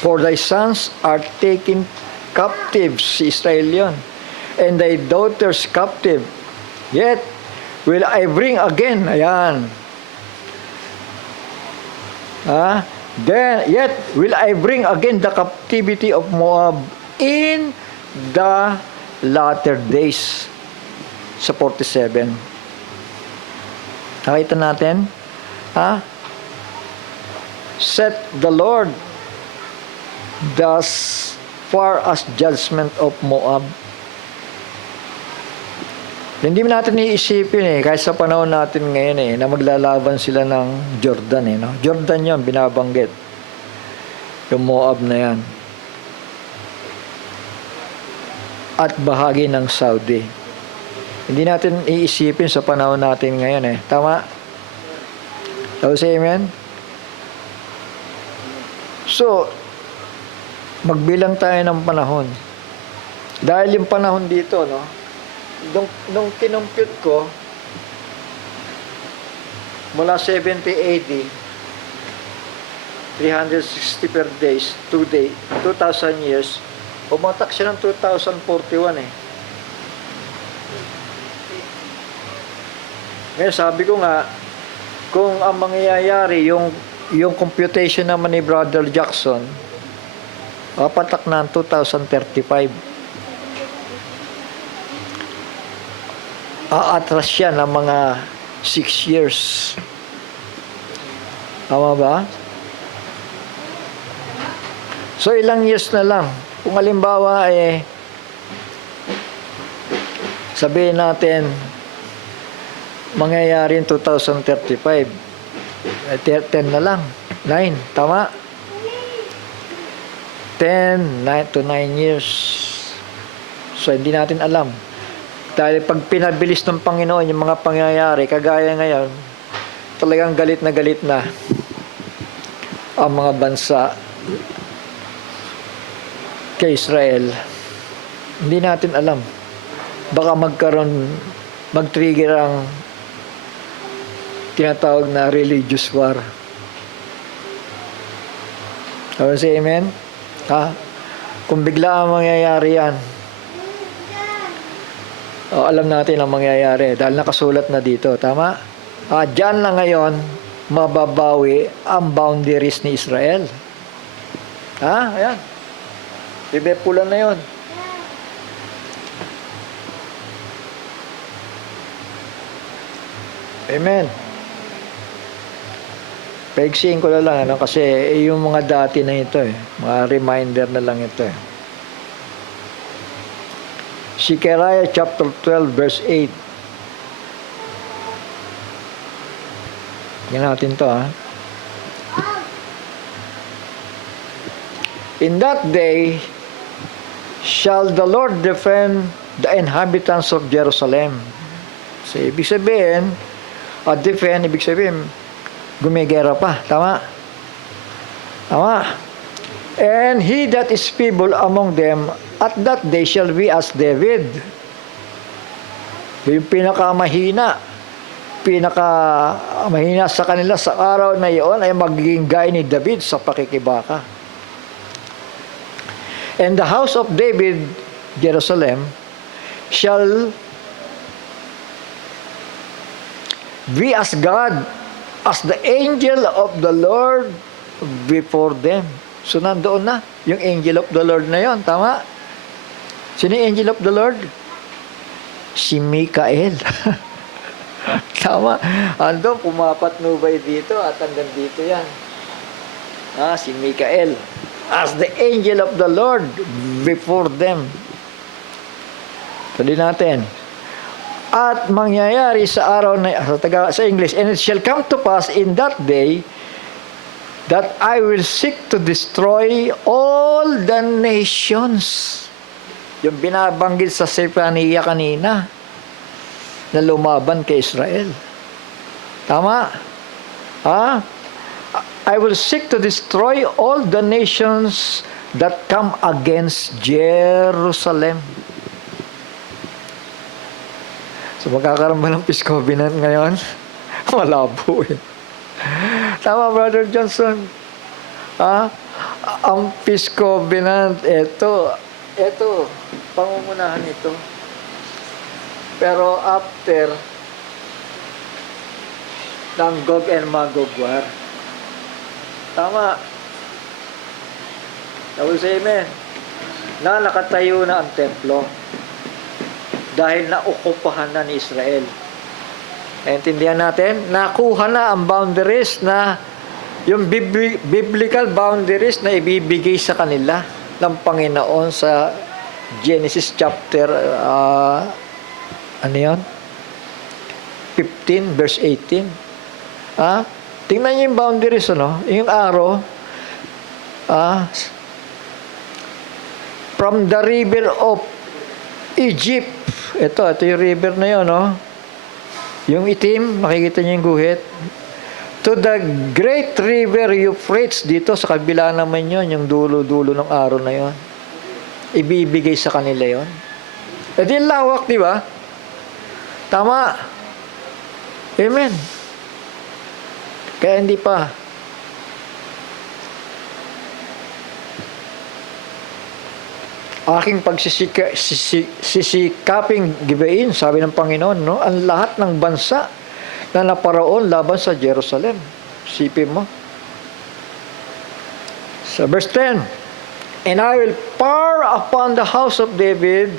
For thy sons are taken captives, si Israel yun, and thy daughters captive. Yet will I bring again, ayan. Yet will I bring again the captivity of Moab in the latter days. Sa 47. Nakita natin? Set the Lord thus far as judgment of Moab. Hindi natin iisipin kahit sa panahon natin ngayon na maglalaban sila ng Jordan no? Jordan yun, binabanggit. Yung Moab na yan. At bahagi ng Saudi. Hindi natin iisipin sa panahon natin ngayon Tama? So, say amen? So, magbilang tayo ng panahon. Dahil yung panahon dito, nung kinumpute ko, mula 70 AD, 360 per days, 2,000 years, pumatak siya ng 2041 Ngayon, sabi ko nga, kung ang mangyayari, yung computation naman ni Brother Jackson, patak na 2035. Aatras siya ng mga 6 years. Tama ba? So, ilang years na lang. Kung halimbawa, Sabihin natin, mangyayari in 2035. 10 na lang. 9. Tama? 10 to 9 years. So, hindi natin alam. Dahil pag pinabilis ng Panginoon yung mga pangyayari, kagaya ngayon, talagang galit na ang mga bansa kay Israel. Hindi natin alam. Baka mag-trigger ang tinatawag na religious war. Sabi si Amen? Ha? Kung bigla ang mangyayari yan, alam natin ang mangyayari dahil nakasulat na dito. Tama? Diyan na ngayon mababawi ang boundaries ni Israel. Ayan. Bibepulan na yon. Amen. Paigsiin ko na lang, kasi yung mga dati na ito mga reminder na lang ito Zechariah chapter 12 verse 8. Yan natin to In that day shall the Lord defend the inhabitants of Jerusalem. So, ibig sabihin, defend, ibig sabihin, gumigera pa. Tama? Tama? And he that is feeble among them, at that day shall be as David. Yung pinakamahina sa kanila sa araw na iyon ay magiging gaya ni David sa pakikibaka. And the house of David, Jerusalem, shall be as God, as the angel of the Lord before them. So, nandoon na yung angel of the Lord na yon. Tama? Sino yung angel of the Lord? Si Mikael. Tama? Ando, pumapatnubay dito at hanggang dito yan. Si Mikael. As the angel of the Lord before them. Tuloy natin. At mangyayari sa araw na, sa English, and it shall come to pass in that day that I will seek to destroy all the nations. Yung binabanggit sa Zephaniah kanina na lumaban kay Israel. Tama? I will seek to destroy all the nations that come against Jerusalem. So, magkakaroon ba ng peace covenant ngayon? Malabo Tama, Brother Johnson? Ang peace covenant, ito, pangumunahan ito. Pero after ng Gog and Magog war, tama. Tawag sa amen. Nakatayo na ang templo dahil naukupahan na ni Israel. Naintindihan natin? Nakuha na ang boundaries na yung biblical boundaries na ibibigay sa kanila ng Panginoon sa Genesis chapter 15 verse 18. Tingnan niyo yung boundaries, yung arrow, from the river of Egypt. Ito yung river na yun, yung itim, makikita niyo yung guhit. To the great river Euphrates, dito sa kabila naman yun, yung dulo-dulo ng araw na yun. Ibibigay sa kanila yun. Ito yung lawak, di ba? Tama. Amen. Kaya hindi pa. Aking pagsisikaping gibain, sabi ng Panginoon, ang lahat ng bansa na naparaon laban sa Jerusalem. Sipin mo. So, verse 10, and I will pour upon the house of David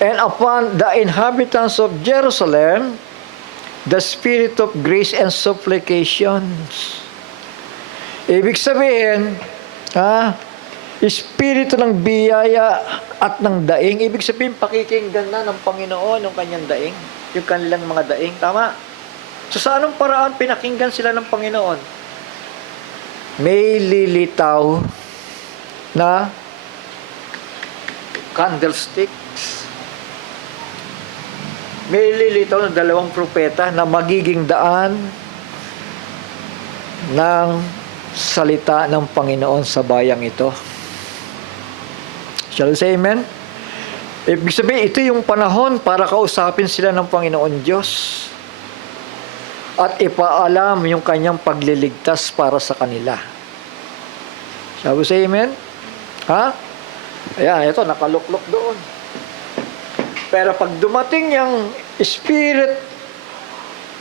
and upon the inhabitants of Jerusalem the spirit of grace and supplications. Ibig sabihin, Espiritu ng biyaya at ng daing. Ibig sabihin, pakikinggan na ng Panginoon yung kanyang daing. Yung kanilang mga daing. Tama? So, sa anong paraan pinakinggan sila ng Panginoon? May lilitaw na candlesticks. May lilitaw na 2 propeta na magiging daan ng salita ng Panginoon sa bayang ito. Shall we say amen? Ibig sabihin, ito yung panahon para kausapin sila ng Panginoon Diyos at ipaalam yung kanyang pagliligtas para sa kanila. Shall we say amen? Ha? Ayan, ito, nakaluklok doon. Pero pag dumating yung spirit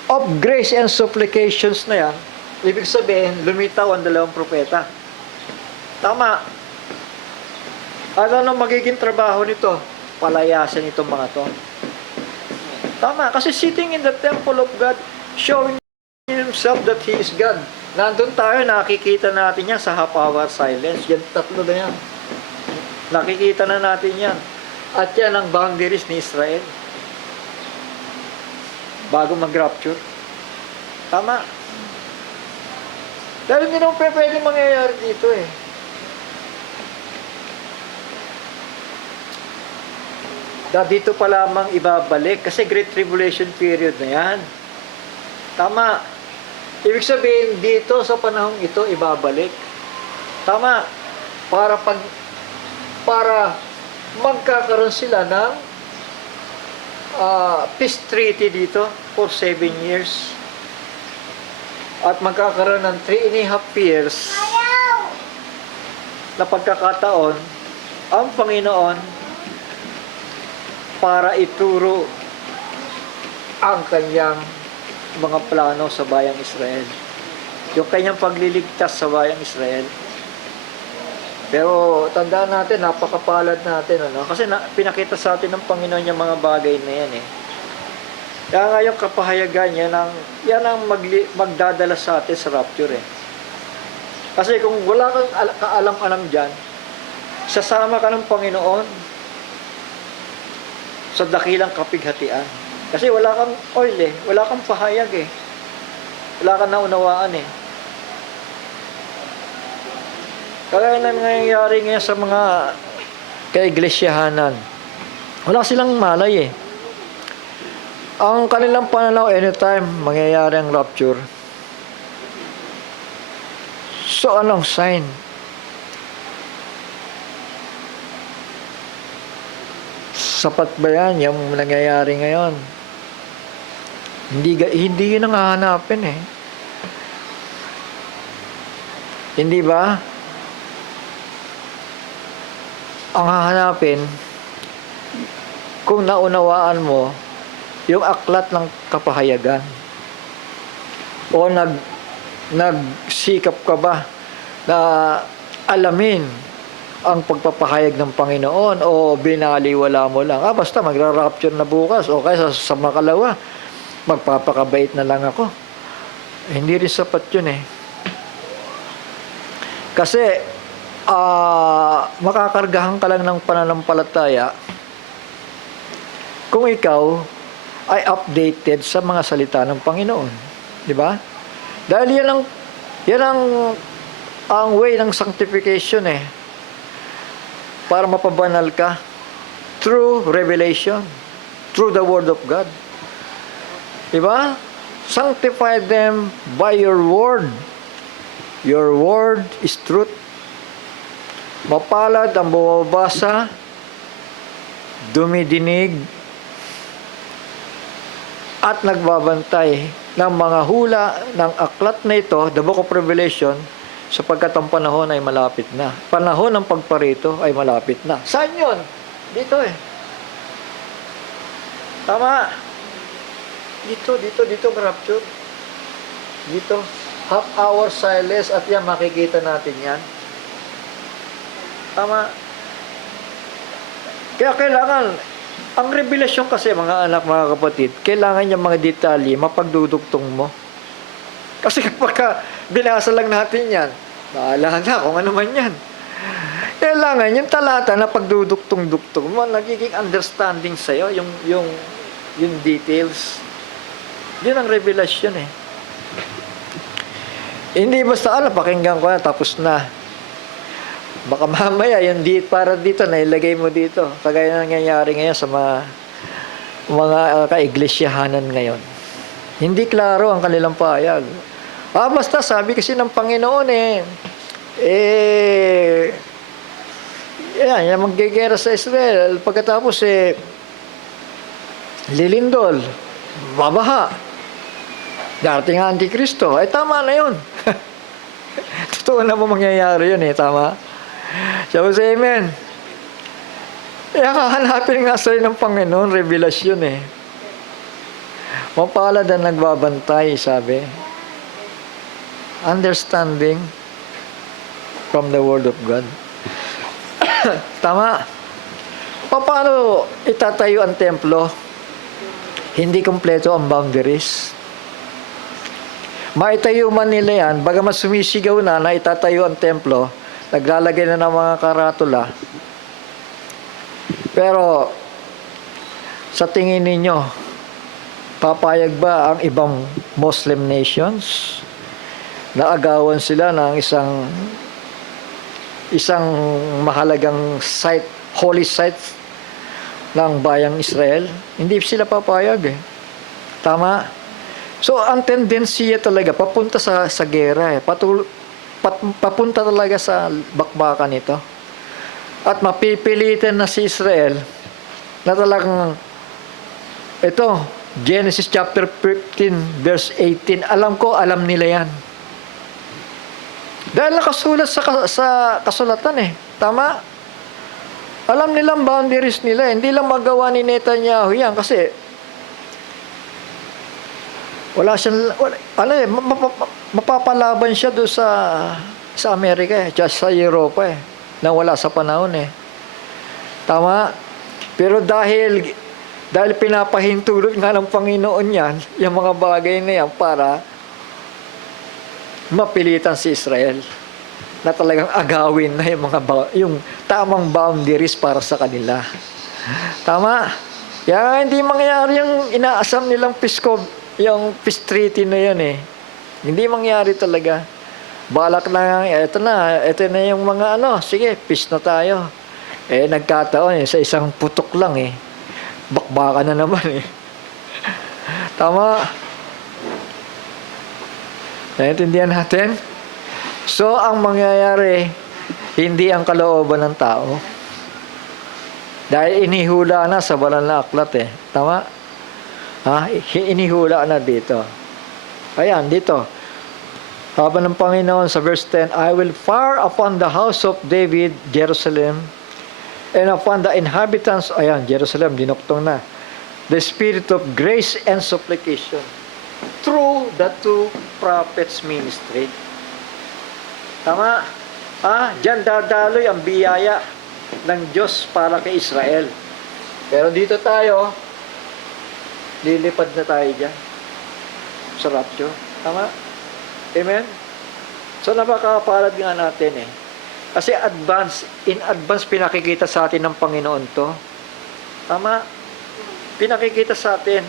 of grace and supplications na yan, ibig sabihin, lumitaw ang 2 propeta. Tama. Ano magiging trabaho nito? Palayasin itong mga to. Tama, kasi sitting in the temple of God, showing himself that He is God. Nandun tayo, nakikita natin yan sa half-hour silence. Yan, 3 na yan. Nakikita na natin yan. At yan ang boundaries ni Israel. Bago mag-rapture. Tama. Dahil hindi naman pwede mangyayari dito eh. Dito pa lamang ibabalik kasi Great Tribulation period na yan. Tama. Ibig sabihin, dito sa panahong ito, ibabalik. Tama. Para magkakaroon sila ng peace treaty dito for 7 years. At magkakaroon ng 3.5 years na pagkakataon ang Panginoon para ituro ang kanyang mga plano sa bayang Israel. Yung kanyang pagliligtas sa bayang Israel. Pero tandaan natin, napakapalad natin. Ano? Kasi pinakita sa atin ng Panginoon yung mga bagay na yan. Kaya nga yung kapahayagan yan ang magdadala sa atin sa rapture. Kasi kung wala kang kaalam-alam dyan, sasama ka ng Panginoon sa dakilang kapighatian. Kasi wala kang oil wala kang pahayag wala kang naunawaan Kaya nangyayari ngayon sa mga kaiglesia-hanan, wala silang malay Ang kanilang pananaw, anytime mangyayari ang rapture. So anong sign? Sapat ba yan yung nangyayari ngayon? Hindi yun ang hahanapin Hindi ba? Ang hahanapin, kung naunawaan mo yung aklat ng kapahayagan o nagsikap ka ba na alamin ang pagpapahayag ng Panginoon o binaliwala mo lang, basta magra-rapture na bukas o kaya sa makalawa magpapakabait na lang ako. Hindi rin sapat yun kasi makakargahan ka lang ng pananampalataya kung ikaw ay updated sa mga salita ng Panginoon. Di ba? Dahil yan ang way ng sanctification para mapabanal ka through revelation, through the Word of God. Diba? Sanctify them by your Word. Your Word is truth. Mapalad ang bumabasa, dumidinig, at nagbabantay ng mga hula ng aklat na ito, the Book of Revelation, sapagkat ang panahon ay malapit na. Panahon ng pagparito ay malapit na. Saan yun? Dito Tama. Dito rapture. Dito. Half-hour silence at yan, makikita natin yan. Tama. Kaya kailangan, ang revelasyon kasi mga anak, mga kapatid, kailangan yung mga detalye, mapagdudugtong mo. Kasi kapag binasa lang natin yan, bahala na kung ano man yan. kailangan yung talata na pagduduktong-duktong mo, nagiging understanding sa'yo, yung details. Yun ang revelasyon eh. Hindi basta, pakinggan ko na, tapos na. Baka mamaya, yung para dito, nailagay mo dito. Kagaya na nangyayari ngayon sa mga kaiglesia-hanan ngayon. Hindi klaro ang kanilang pahayag. Basta sabi kasi ng Panginoon yan, maggegera sa Israel. Pagkatapos lilindol, babaha. Darating ang Antikristo. Tama na yun. Totoo na po mangyayari yun tama. Sabi sa amen. Kahanapin nga sa'yo ng Panginoon, revelasyon Mapalad ang nagbabantay, sabi. Understanding from the Word of God. Tama. Paano itatayo ang templo? Hindi kompleto ang boundaries. Maitayo man nila yan, bagamat sumisigaw na itatayo ang templo, naglalagay na ng mga karatula. Pero, sa tingin ninyo, papayag ba ang ibang Muslim nations na agawan sila ng isang mahalagang site, holy site ng bayang Israel? Hindi sila papayag Tama? So, ang tendensiya talaga, papunta sa gera papunta talaga sa bakbakan ito. At mapipilitan na si Israel na talagang ito, Genesis chapter 15, verse 18, alam nila yan. Dahil nakasulat sa kasulatan Tama? Alam nilang boundaries nila. Hindi lang magawa ni Netanyahu yan kasi wala siyang, mapapalaban siya doon sa Amerika just sa Europa na wala sa panahon Tama? Pero dahil pinapahintulot nga ng Panginoon yan, yung mga bagay na yan para mapilitan si Israel na talagang agawin na yung tamang boundaries para sa kanila. Tama? Kaya hindi mangyayari yung inaasam nilang yung peace treaty na yan Hindi mangyayari talaga. Balak na ito na yung mga sige, peace na tayo. Nagkataon sa isang putok lang bakbakan na naman Tama? Naintindihan natin? So, ang mangyayari, hindi ang kalooban ng tao. Dahil inihula na sa banal na aklat Tama? Inihula na dito. Ayan, dito. Sabi ng Panginoon sa verse 10, I will fire upon the house of David, Jerusalem, and upon the inhabitants, Jerusalem, dinuktong na, the spirit of grace and supplication through the two prophets' ministry. Tama? Diyan dadaloy ang biyaya ng Diyos para kay Israel. Pero dito tayo, lilipad na tayo dyan sa rapture. Tama? Amen? So, napakapalad nga natin Kasi in advance pinakikita sa atin ng Panginoon to. Tama? Pinakikita sa atin.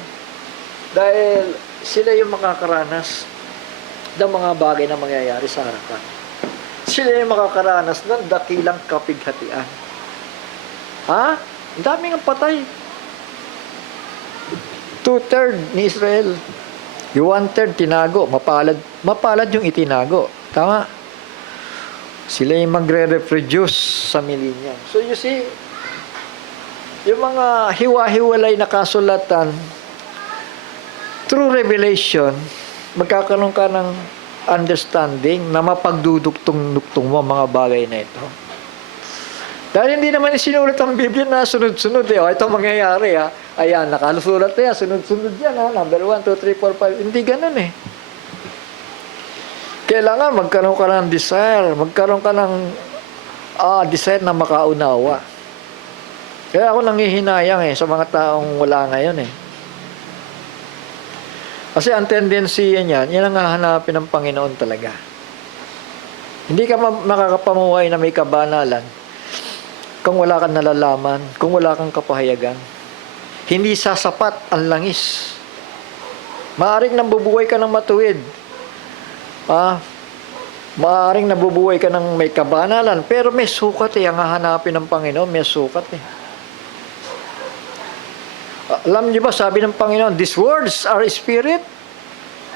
Dahil sila yung makakaranas ng mga bagay na mangyayari sa harapan. Sila yung makakaranas ng dakilang kapighatian. Ang daming ang patay. 2/3 ni Israel. Yung 1/3 tinago. Mapalad yung itinago. Tama? Sila yung magre-reproduce sa millennium. So you see, yung mga hiwa-hiwalay na kasulatan, through revelation, magkakaroon ka ng understanding na mapagdudugtong-dugtong mo mga bagay na ito. Dahil hindi naman isinulat ang Biblia na sunod-sunod ito mangyayari Ayan, nakalusulat na yan, sunod-sunod yan number 1, 2, 3, 4, 5. Hindi ganun Kailangan magkaroon ka ng desire, magkaroon ka ng desire na makaunawa. Kaya ako nanghihinayang sa mga taong wala ngayon Kasi ang tendency yan ang hahanapin ng Panginoon talaga. Hindi ka makakapamuhay na may kabanalan kung wala kang nalalaman, kung wala kang kapahayagan. Hindi sasapat ang langis. Maaring nabubuhay ka ng matuwid. Maaring nabubuhay ka ng may kabanalan, pero may sukat eh. Ang hahanapin ng Panginoon, may sukat eh. Alam niyo ba, sabi ng Panginoon, these words are spirit.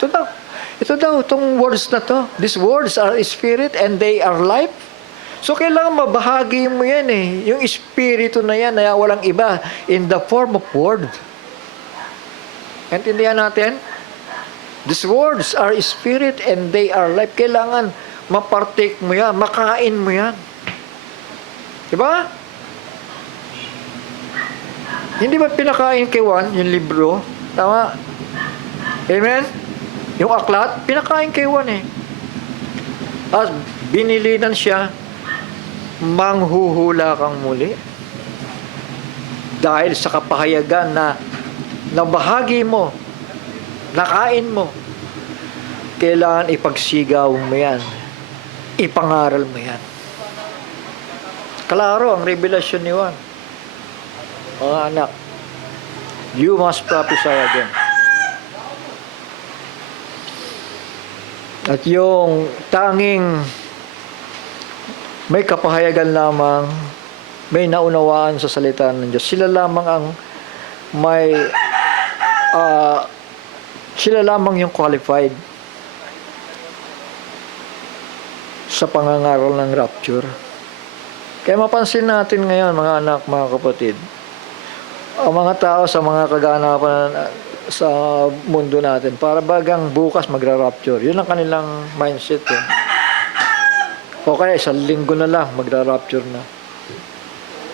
Ito daw, itong words na to. These words are spirit and they are life. So, kailangan mabahagi mo yan eh. Yung espiritu na yan, na walang iba, in the form of word. Intindihan natin? These words are spirit and they are life. Kailangan mapartake mo yan, makain mo yan. Diba? Hindi ba pinakain kay Juan, yung libro? Tama? Amen? Yung aklat, pinakain kay Juan eh. At binilinan siya, manghuhula kang muli. Dahil sa kapahayagan na nabahagi mo, nakain mo, kailangan ipagsigaw mo yan. Ipangaral mo yan. Klaro ang revelasyon ni Juan. Mga anak, you must prophesy again. At yung tanging may kapahayagan lamang, may naunawaan sa salita ng Diyos, sila lamang ang may sila lamang yung qualified sa pangangaral ng rapture. Kaya mapansin natin ngayon, mga anak, mga kapatid, ang mga tao sa mga kaganapan sa mundo natin, para bagang bukas magra-rapture. Yun ang kanilang mindset eh. O kaya isang linggo na lang, magra-rapture na.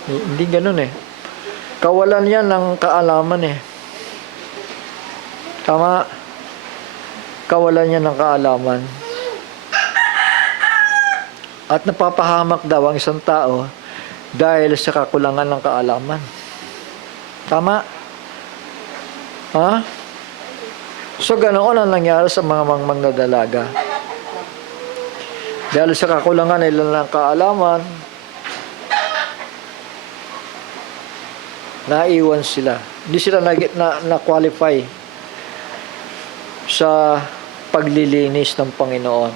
Hindi ganun eh. Kawalan yan ng kaalaman eh. Tama? Kawalan yan ng kaalaman. At napapahamak daw ang isang tao dahil sa kakulangan ng kaalaman. Tama? Ha? So, ganoon ang nangyari sa mga mangnadalaga. Dahil sa kakulangan nila ng kaalaman, naiwan sila. Hindi sila na-qualify sa paglilinis ng Panginoon.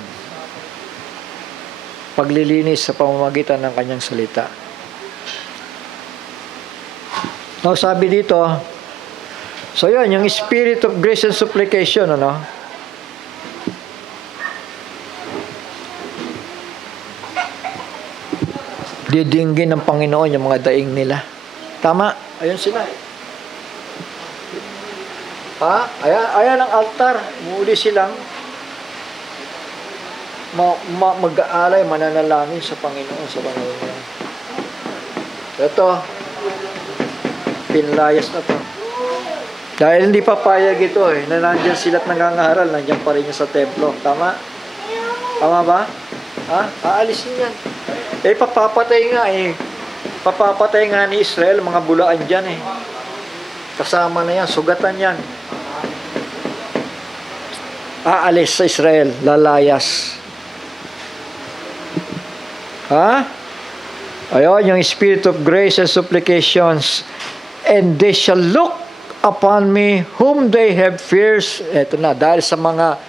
Paglilinis sa pamamagitan ng kanyang salita. Now, sabi dito, so yun, yung spirit of grace and supplication, ano? Didinggin ng Panginoon yung mga daing nila. Tama? Ayun sila. Ha? Ayan ang altar. Muli silang mag-aalay, mananalangin sa Panginoon sa panahon niya. Ito, pinlayas na to. Dahil hindi papayag ito eh, na nandyan sila't nangangaral, nandyan pa rin sa templo. Tama? Tama ba? Ha? Aalisin yan. Eh, papapatay nga eh. Papapatay nga ni Israel, mga bulaan dyan eh. Kasama na yan, sugatan yan. Aalis sa Israel, lalayas. Ha? Ayun, yung spirit of grace and supplications. And they shall look upon me whom they have fears. Eto na, dahil sa mga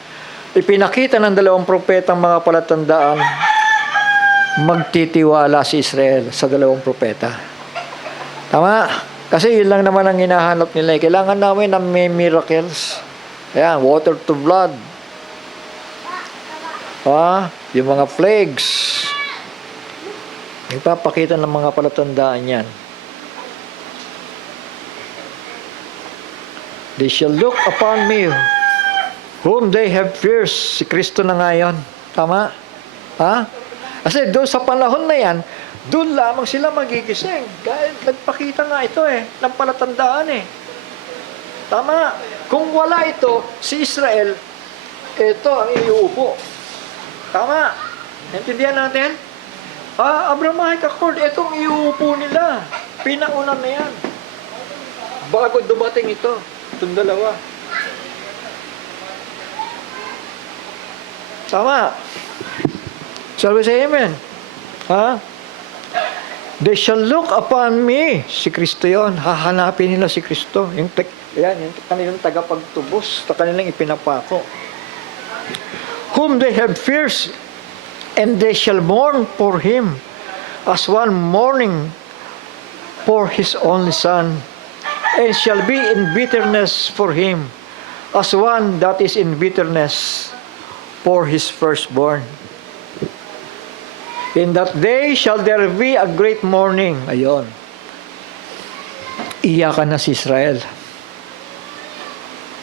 ipinakita ng dalawang propetang mga palatandaan, magtitiwala si Israel sa dalawang propeta. Tama? Kasi yun lang naman ang hinahanap nila. Kailangan namin ng may miracles. Ayan, water to blood. Yung mga plagues. Ipapakita ng mga palatandaan yan. They shall look upon me whom they have fears. Si Kristo na ngayon. Tama? Ha? Kasi doon sa panahon na yan, doon lamang sila magigising. Dahil nagpakita nga ito eh, ng palatandaan eh. Tama. Kung wala ito, si Israel, ito ang iuupo. Tama. Naintindihan natin? Abrahamic Accord, ito ang iuupo nila. Pinauna na yan. Bago dumating ito, itong dalawa. Tama. Shall we say amen? They shall look upon me. Si Kristo yon. Hahanapin nila si Kristo. Yung kanilang tagapagtubos, kanilang ipinapako. Whom they have feared, and they shall mourn for him, as one mourning for his only son, and shall be in bitterness for him, as one that is in bitterness for his firstborn. In that day shall there be a great mourning. Ayon. Iyakan na si Israel.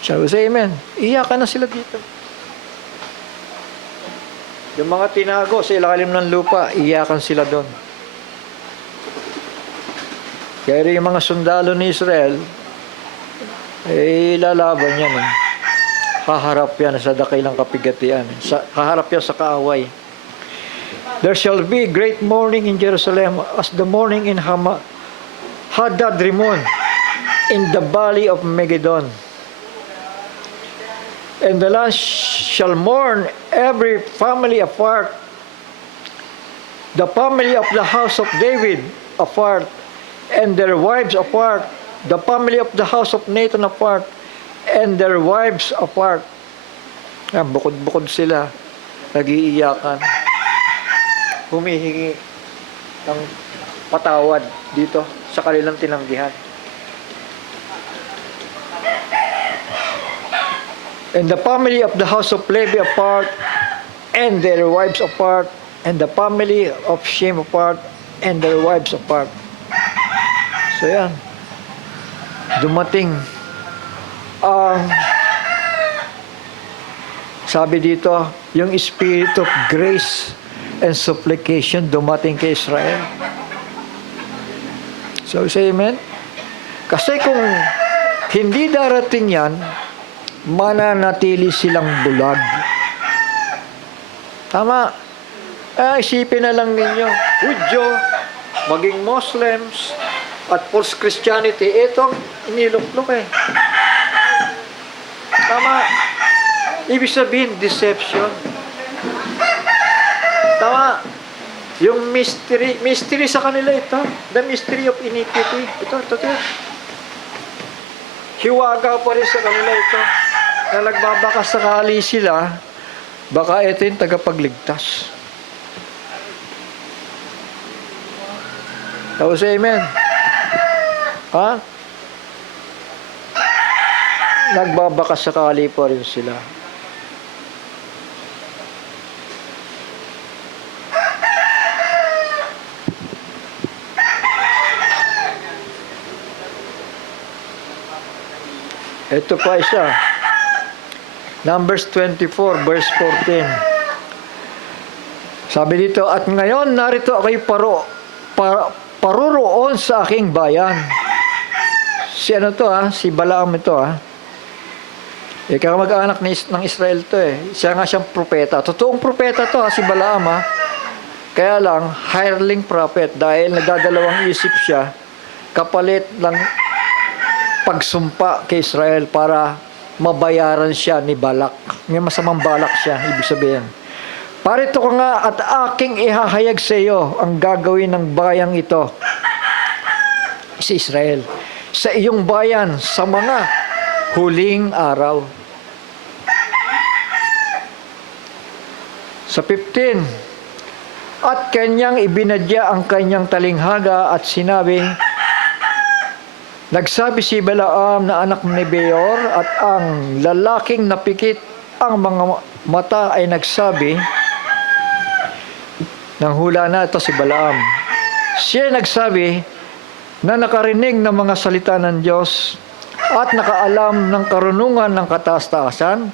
Shall we say amen? Iyakan na sila dito. Yung mga tinago sa ilalim ng lupa, iyakan sila doon. Kaya rin yung mga sundalo ni Israel, lalaban yan. Haharap yan sa dakilang kapigatian. Haharap yan sa kaaway. There shall be great mourning in Jerusalem as the mourning in Hadad-Rimon in the valley of Megiddon. And the land shall mourn every family apart, the family of the house of David apart, and their wives apart, the family of the house of Nathan apart, and their wives apart. Bukod-bukod sila, nag-iiyakan, humihingi ng patawad dito sa kanilang tinanggihan. And the family of the house of Levi apart, and their wives apart, and the family of Shem apart, and their wives apart. So yan, dumating ang sabi dito, yung spirit of grace and supplication dumating kay Israel. So say amen? Kasi kung hindi darating yan, mananatili silang bulag. Tama. Isipin na lang ninyo, Hudyo, maging Muslims, at false Christianity, itong iniluklok eh. Tama. Ibig sabihin, deception. Tama. Yung mystery sa kanila ito. The mystery of iniquity. Ito. Hiwaga pa rin sa kanila ito. Na nagbabaka sakali sila, baka ito yung tagapagligtas. Tapos amen. Ha? Nagbabaka sakali pa rin sila. Ito pa isa. Numbers 24, verse 14. Sabi dito, at ngayon narito ako'y paruroon sa aking bayan. Si ano to si Balaam ito mag-anak ng Israel to Siya nga siyang propeta. Totoong propeta to si Balaam Kaya lang, hireling prophet dahil nagdadalawang isip siya kapalit ng pagsumpa kay Israel para mabayaran siya ni Balak. May masamang balak siya, ibig sabihin. Parito ka nga at aking ihahayag sa iyo ang gagawin ng bayang ito, si Israel, sa iyong bayan sa mga huling araw. Sa 15, at kanyang ibinadya ang kanyang talinghaga at sinabi, nagsabi si Balaam na anak ni Beor at ang lalaking napikit ang mga mata ay nagsabi, nang hula na ito si Balaam. Siya nagsabi na nakarinig ng mga salita ng Diyos at nakaalam ng karunungan ng kataas-taasan,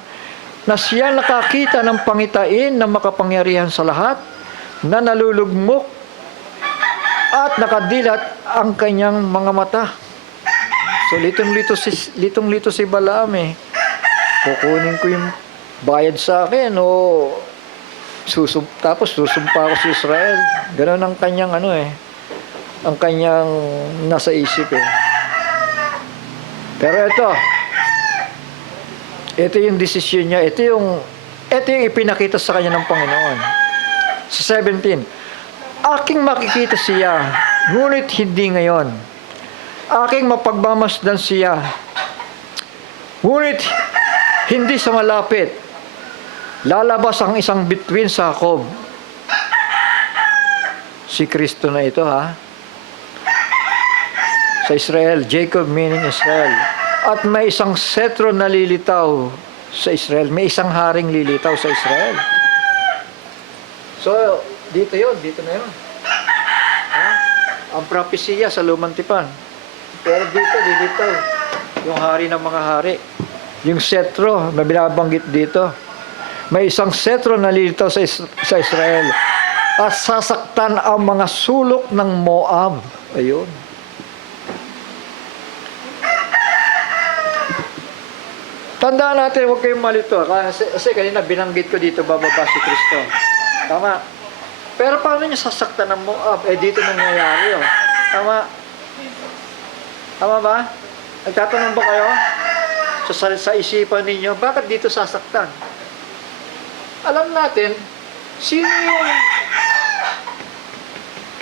na siya nakakita ng pangitain na makapangyarihan sa lahat, na nalulugmok at nakadilat ang kanyang mga mata. So, litong-lito si Balaam Kukunin ko yung bayad sa akin o tapos susumpa ko si Israel. Ganun ang kanyang ang kanyang nasa isip Pero ito yung desisyon niya. Ito yung ipinakita sa kanya ng Panginoon. Sa 17, aking makikita siya ngunit hindi ngayon. Aking mapagmamasdan siya, ngunit hindi sa malapit. Lalabas ang isang bituin sa Jacob. Si Kristo na ito, ha? Sa Israel, Jacob meaning Israel. At may isang setro na lilitaw sa Israel. May isang haring lilitaw sa Israel. So, dito na yun. Ha? Ang propesya sa Lumang Tipan. Pero dito, lilitaw. Yung hari ng mga hari. Yung setro na binabanggit dito. May isang setro na lilitaw sa Israel. At sasaktan ang mga sulok ng Moab. Ayun. Tandaan natin, huwag kayong malito. Kasi kanina binanggit ko dito, bababa si Kristo. Tama. Pero paano niya sasaktan ng Moab? Dito nangyayari, oh. Tama. Tama ba? Nagtatanong ba kayo? Sa isipan ninyo, bakit dito sasaktan? Alam natin, sino yung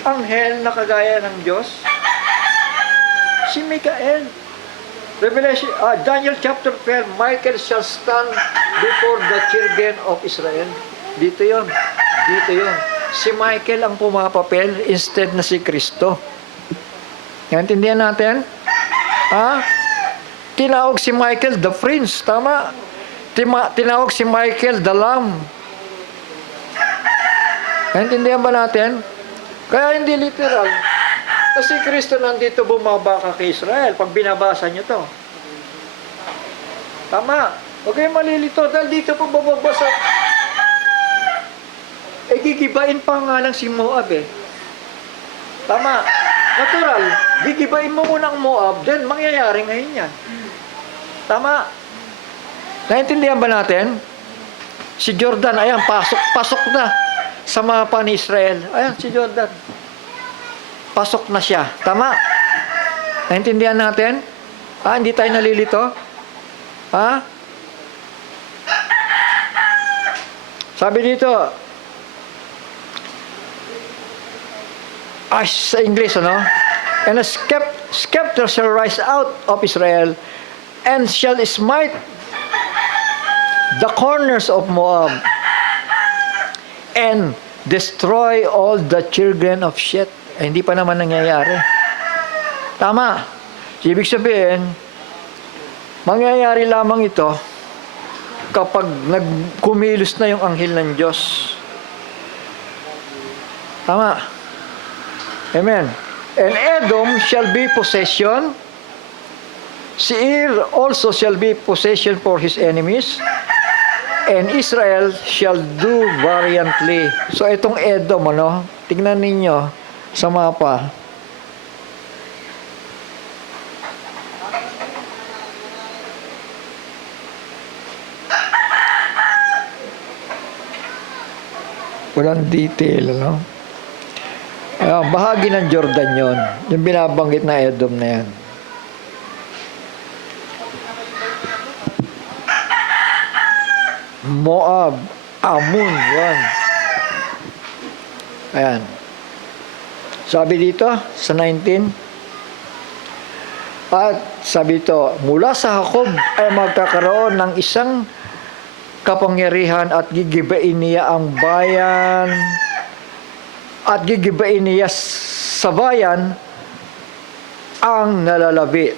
anghel na kagaya ng Diyos? Si Michael. Revelation, Daniel chapter 12, Michael shall stand before the children of Israel. Dito yon. Si Michael ang pumapapel instead na si Kristo. Naintindihan natin? Tinawag si Michael the prince, tama? Tinawag si Michael the lamb. Naintindihan ba natin? Kaya hindi literal. Kasi Kristo nandito bumabaka kay Israel pag binabasa nyo to. Tama. Huwag kayong malilito dahil dito pag bababasa. Gigibain pa nga lang si Moab eh. Tama. Natural. Gigibain mo muna ang Moab, then mangyayari ngayon yan. Tama. Naintindihan ba natin? Si Jordan, ayan, pasok na sa mapa ni Israel. Ayan, si Jordan. Pasok na siya. Tama? Naintindihan natin? Hindi tayo nalilito? Sabi dito, sa English, ano? And a scepter shall rise out of Israel and shall smite the corners of Moab and destroy all the children of Shet. Hindi pa naman nangyayari. Tama. Ibig sabihin, mangyayari lamang ito kapag nagkumilos na yung anghel ng Diyos. Tama. Amen. And Edom shall be possession. Seir also shall be possession for his enemies. And Israel shall do valiantly. So itong Edom, tingnan ninyo sa mapa. Walang detail, bahagi ng Jordan yon, yung binabanggit na Edom na yan. Moab, Ammon, yan. Ayan. Sabi dito, sa 19, at sabi dito, mula sa Jacob ay magkakaroon ng isang kapangyarihan at gigibain niya ang bayan at gigibain niya sa bayan ang nalalabi.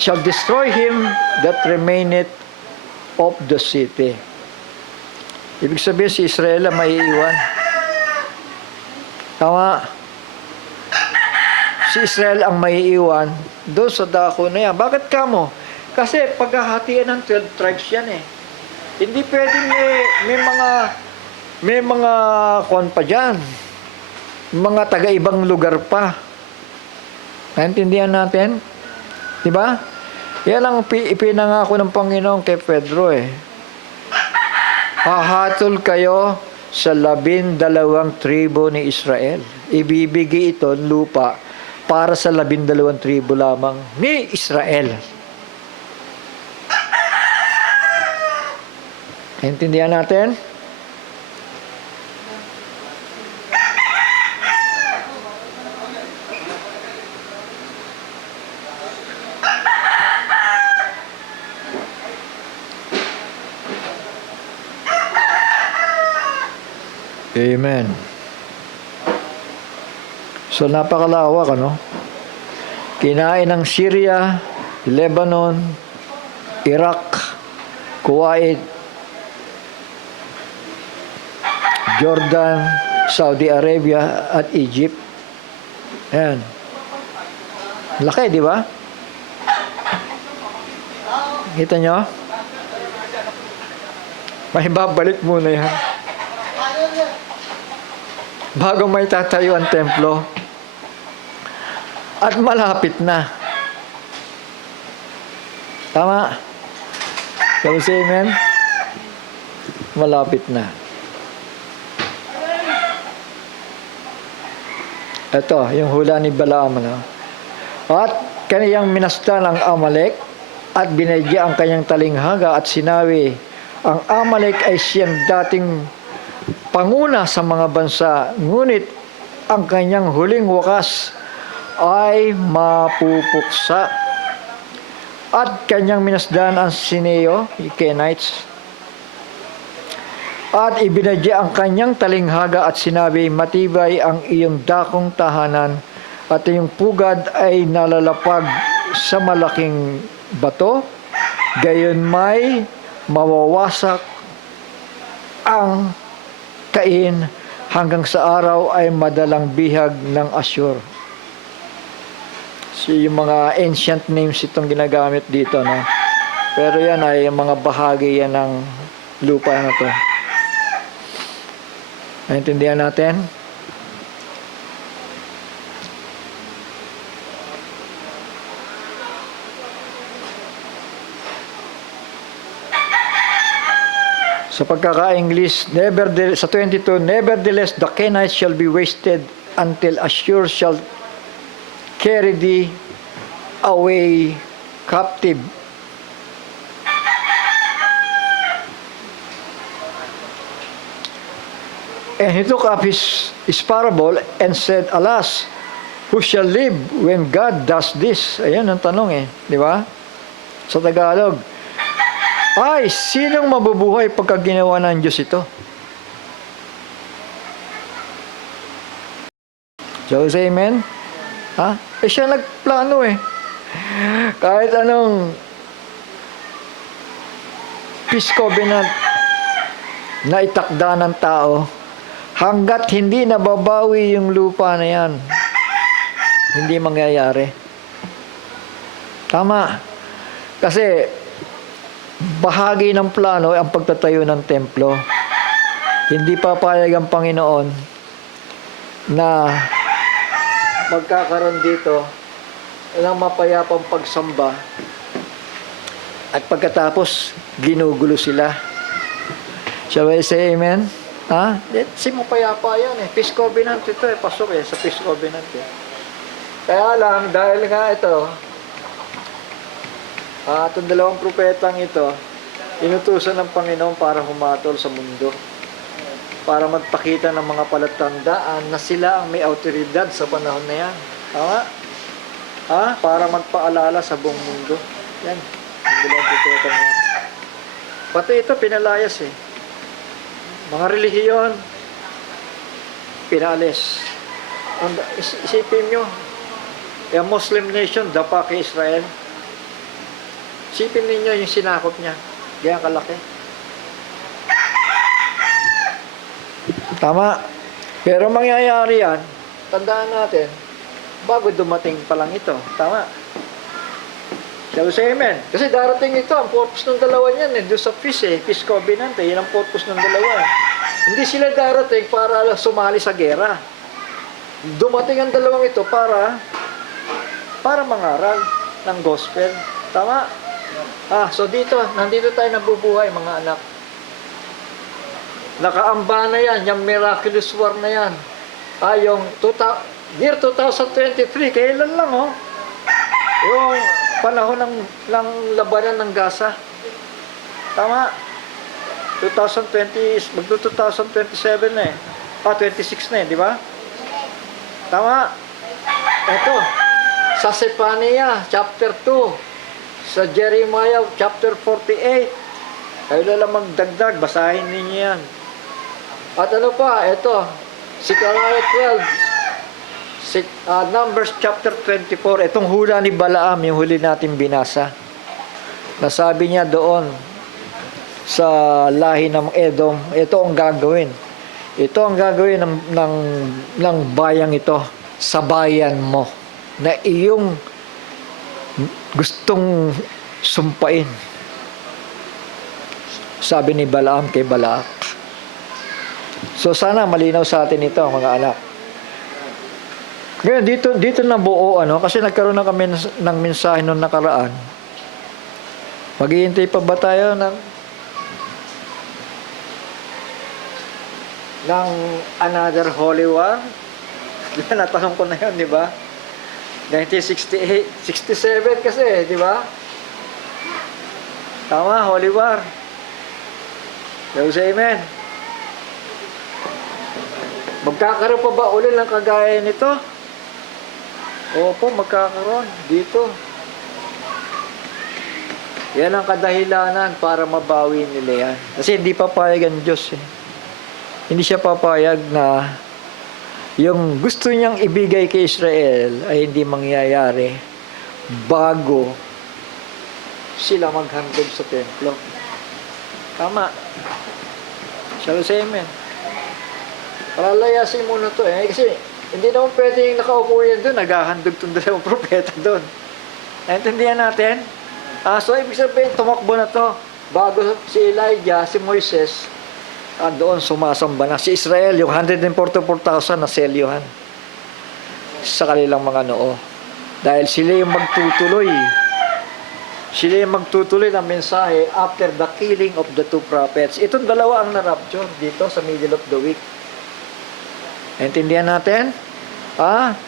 Shall destroy him that remaineth of the city. Ibig sabihin si Israel ang maiiwan. Tama. Si Israel ang maiiwan doon sa dako na yan. Bakit kamo? Kasi paghahatian ng 12 tribes yan eh. Hindi pwedeng may mga kwan pa dyan. Mga taga-ibang lugar pa. Naintindihan natin? Diba? Yan ang ipinangako ng Panginoon kay Pedro eh. Hahatol kayo sa 12 tribo ni Israel. Ibibigay ito lupa para sa 12 tribo lamang ni Israel. Intindihan natin? Amen. So napakalawak, ano? Kinain ng Syria, Lebanon, Iraq, Kuwait, Jordan, Saudi Arabia, at Egypt. Ayan. Laki, di ba? Kita nyo? May babalik muna yan. Bago may tatayo ang templo. At malapit na. Tama? Can we say amen? Malapit na. Ito, yung hula ni Balaam. Ano? At kaniyang minasdan ang Amalek at binadya ang kanyang talinghaga at sinabi, ang Amalek ay siyang dating panguna sa mga bansa, ngunit ang kanyang huling wakas ay mapupuksa. At kanyang minasdan ang Sineo, Kenites, at ibinadya ang kanyang talinghaga at sinabi, matibay ang iyong dakong tahanan at iyong pugad ay nalalapag sa malaking bato, gayon may mawawasak ang Kain hanggang sa araw ay madalang bihag ng Asyur. So, yung mga ancient names itong ginagamit dito, no? Pero yan ay mga bahagi yan ng lupa na to. Naintindihan natin? Sa pagkaka-English, sa 22, nevertheless, the Kenites shall be wasted until Ashur shall carry thee away captive. And he took up his parable and said, alas, who shall live when God does this? Ayan ang tanong di ba? Sa Tagalog. Ay, sinong mabubuhay pagka ginawa ng Diyos ito? So, say amen? Ha? Siya nagplano Kahit anong peace covenant na itakda ng tao, hanggat hindi nababawi yung lupa na yan, hindi mangyayari. Tama. Kasi, bahagi ng plano ang pagtatayo ng templo. Hindi papayag ang Panginoon na magkakaroon dito ng mapayapang pagsamba at pagkatapos ginugulo sila. Shall I say amen? Ha? Si mapayapa yan Peace covenant ito pasok sa peace covenant Kaya lang, dahil nga ito, itong dalawang propetang ito, inutusan ng Panginoon para humatol sa mundo. Para magpakita ng mga palatandaan na sila ang may autoridad sa panahon na yan. Tama? Para magpaalala sa buong mundo. Yan. Ang dalawang propetang yan. Pati ito, pinalayas Mga relihiyon, pinalis. Isipin nyo, yung Muslim nation, dapa kay Israel, isipin ninyo yung sinakop niya. Gaya kalaki. Tama. Pero mangyayari yan, tandaan natin, bago dumating pa lang ito. Tama. Shall we say amen? Kasi darating ito, ang purpose ng dalawa niyan doon sa peace covenant yan ang purpose ng dalawa. Hindi sila darating para sumali sa gera. Dumating ang dalawang ito para mangaral ng gospel. Tama? So nandito tayo nabubuhay, mga anak. Nakaamba na yan, yung miraculous war na yan. Yung year 2023, kailan lang yung panahon ng labanan ng Gaza. Tama? 2020, magdo-2027 na 26 na di ba? Tama? Ito, sa Sepania, chapter 2, sa Jeremiah, chapter 48, kayo lang magdagdag, basahin ninyo yan. At ano pa, ito, Zechariah 12, Numbers chapter 24, itong hula ni Balaam, yung huli natin binasa. Nasabi niya doon sa lahi ng Edom, ito ang gagawin. Ito ang gagawin ng bayang ito sa bayan mo na iyong gustong sumpain. Sabi ni Balaam kay Balak. So sana malinaw sa atin ito, mga anak. Ngayon, dito na buo, kasi nagkaroon na kami ng mensahe noong nakaraan. Maghihintay pa ba tayo ng another holy war? Natanong ko na yun, di ba? 1968, 67 kasi, di ba? Tama, holy war. Say amen. Magkakaroon pa ba uli ng kagaya nito? Opo, magkakaroon. Dito. Yan ang kadahilanan para mabawi nila yan. Kasi hindi papayag ang Diyos eh. Hindi siya papayag na yung gusto niyang ibigay kay Israel ay hindi mangyayari bago sila maghandog sa templo. Tama. Shall we say amen? Palalayasin muna to eh. Kasi hindi naman pwede yung nakaupo yan doon, naghahandog itong dalawang propeta doon. Naintindihan natin? So, ibig sabihin, tumakbo na to. Bago si Elijah, si Moises, doon sumasamba na. Si Israel, yung 144,000 na selyuhan sa kanilang mga noo. Dahil sila yung magtutuloy. Sila yung magtutuloy ng mensahe after the killing of the two prophets. Itong dalawa ang na-rapture dito sa middle of the week. Naintindihan natin?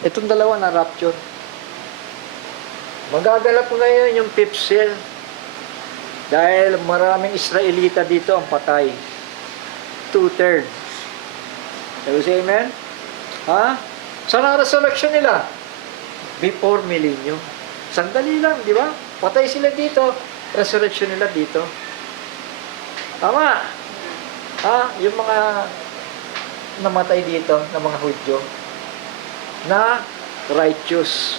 Itong dalawa na-rapture. Magagalap ngayon yung fifth seal. Dahil maraming Israelita dito ang patay. 2/3. Can you say amen? Saan ang resurrection nila? Before millennium. Sandali lang, di ba? Patay sila dito. Resurrection nila dito. Tama. Yung mga namatay dito ng mga Hudyo na righteous.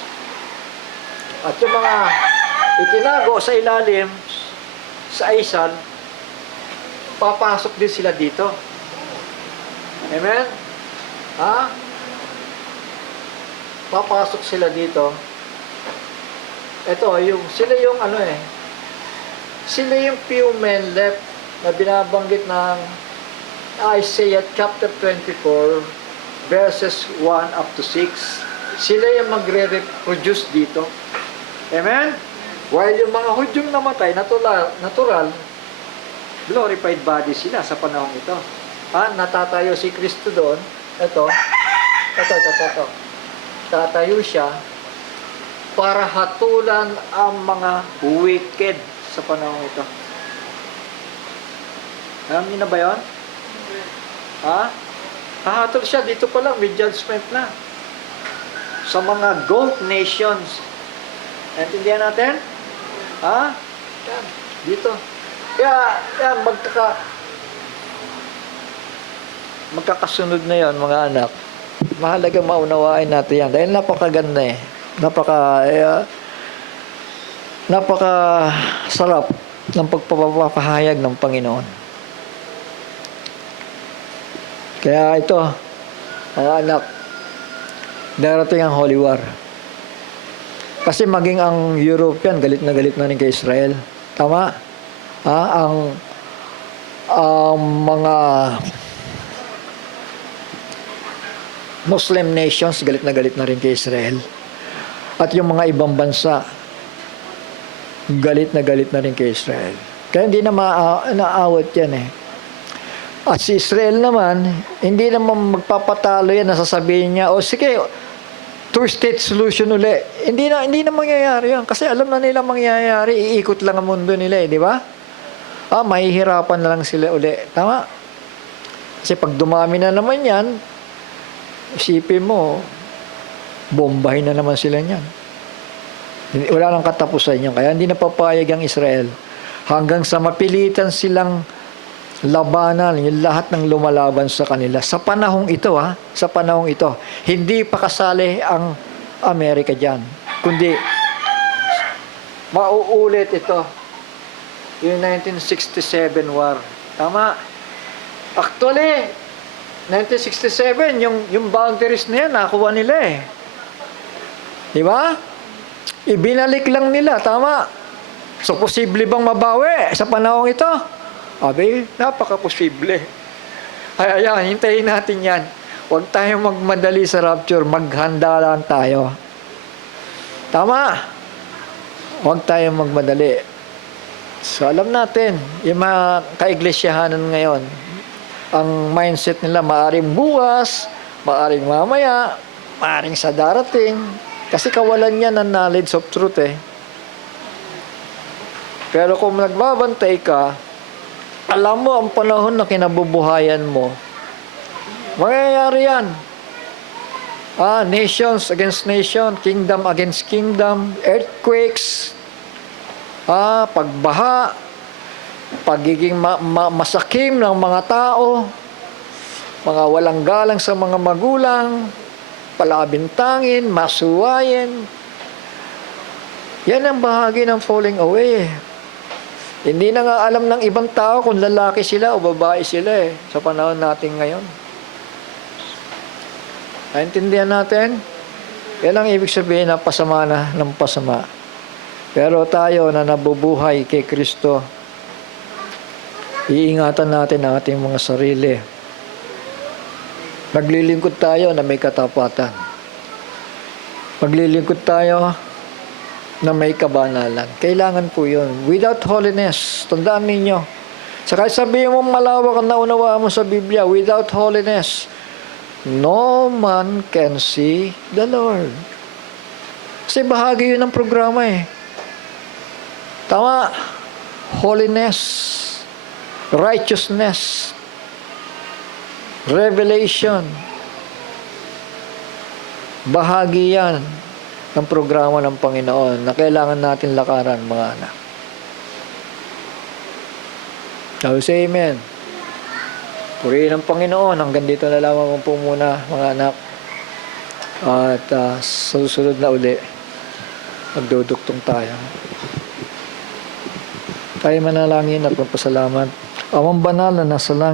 At yung mga itinago sa ilalim sa Aisal, papasok din sila dito. Amen? Papasok sila dito. Ito, sila yung sila yung few men left na binabanggit ng Isaiah chapter 24 verses 1 up to 6. Sila yung magre-reproduce dito. Amen? While yung mga Hudyong namatay, natural, glorified body sila sa panahon ito. Natatayo si Kristo doon. Ito. Tatayo siya para hatulan ang mga wicked sa panahon ito. Alam niyo na ba yun? Hahatol siya. Dito pa lang, may judgment na. Sa mga goat nations. Naintindihan natin? Yan. Dito. Kaya, yan, magkakasunod na yon mga anak. Mahalaga maunawain natin yan. Dahil napakaganda eh. Napaka sarap ng pagpapahayag ng Panginoon. Kaya ito, mga anak, darating ang Holy War. Kasi maging ang European, galit na rin kay Israel. Tama? Ang mga Muslim nations, galit na rin kay Israel. At yung mga ibang bansa, galit na rin kay Israel. Kaya hindi na naawat yan eh. At si Israel naman, hindi naman magpapatalo yan na sasabihin niya, sige, two-state solution uli. Hindi na mangyayari yan. Kasi alam na nila mangyayari, iikot lang ang mundo nila eh, di ba? Mahihirapan na lang sila uli. Tama? Kasi pag dumami na naman yan, isipin mo, bombahin na naman sila niyan. Wala nang katapusan yan. Kaya hindi na papayag ang Israel. Hanggang sa mapilitan silang labanan, yung lahat ng lumalaban sa kanila. Sa panahong ito, sa panahong ito, hindi pa kasali ang Amerika dyan. Kundi, mauulit ito. Yung 1967 war. Tama. Actually, 1967, yung boundaries na yan, nakuha nila eh. Di ba? Ibinalik lang nila, tama. So, posible bang mabawi sa panahong ito? Abi, napaka-posible. Ay, ayan, hintayin natin yan. Huwag tayong magmadali sa rapture, maghanda lang tayo. Tama. Huwag tayong magmadali. So, alam natin, yung mga kaiglesia,hanan ngayon, ang mindset nila maaring bukas, maaring mamaya, maaring sa darating. Kasi kawalan niya ng knowledge of truth eh. Pero kung nagbabantay ka, alam mo ang panahon na kinabubuhayan mo, mangyayari yan. Nations against nation, kingdom against kingdom, earthquakes, pagbaha, pagiging masakim ng mga tao, mga walang galang sa mga magulang, palabintangin, masuwayin. Yan ang bahagi ng falling away. Hindi na nga alam ng ibang tao kung lalaki sila o babae sila sa panahon natin ngayon. Naintindihan natin? Yan ang ibig sabihin na pasama na ng pasama. Pero tayo na nabubuhay kay Kristo, iingatan natin ang ating mga sarili. Maglilingkod tayo na may katapatan. Maglilingkod tayo na may kabanalan. Kailangan po yun. Without holiness, tandaan ninyo. Saka sabihin mo malawak ang naunawaan mo sa Biblia, without holiness, no man can see the Lord. Kasi bahagi yun ng programa eh. Tama. Holiness, righteousness, revelation. Bahagi yan ng programa ng Panginoon na kailangan natin lakaran, mga anak. Shall we say amen? Purihin ang Panginoon. Hanggang dito na lamang po muna, mga anak. At sa susunod na uli, magduduktong tayo. Tayo manalangin at magpasalamat. Amang banal na nasa langit,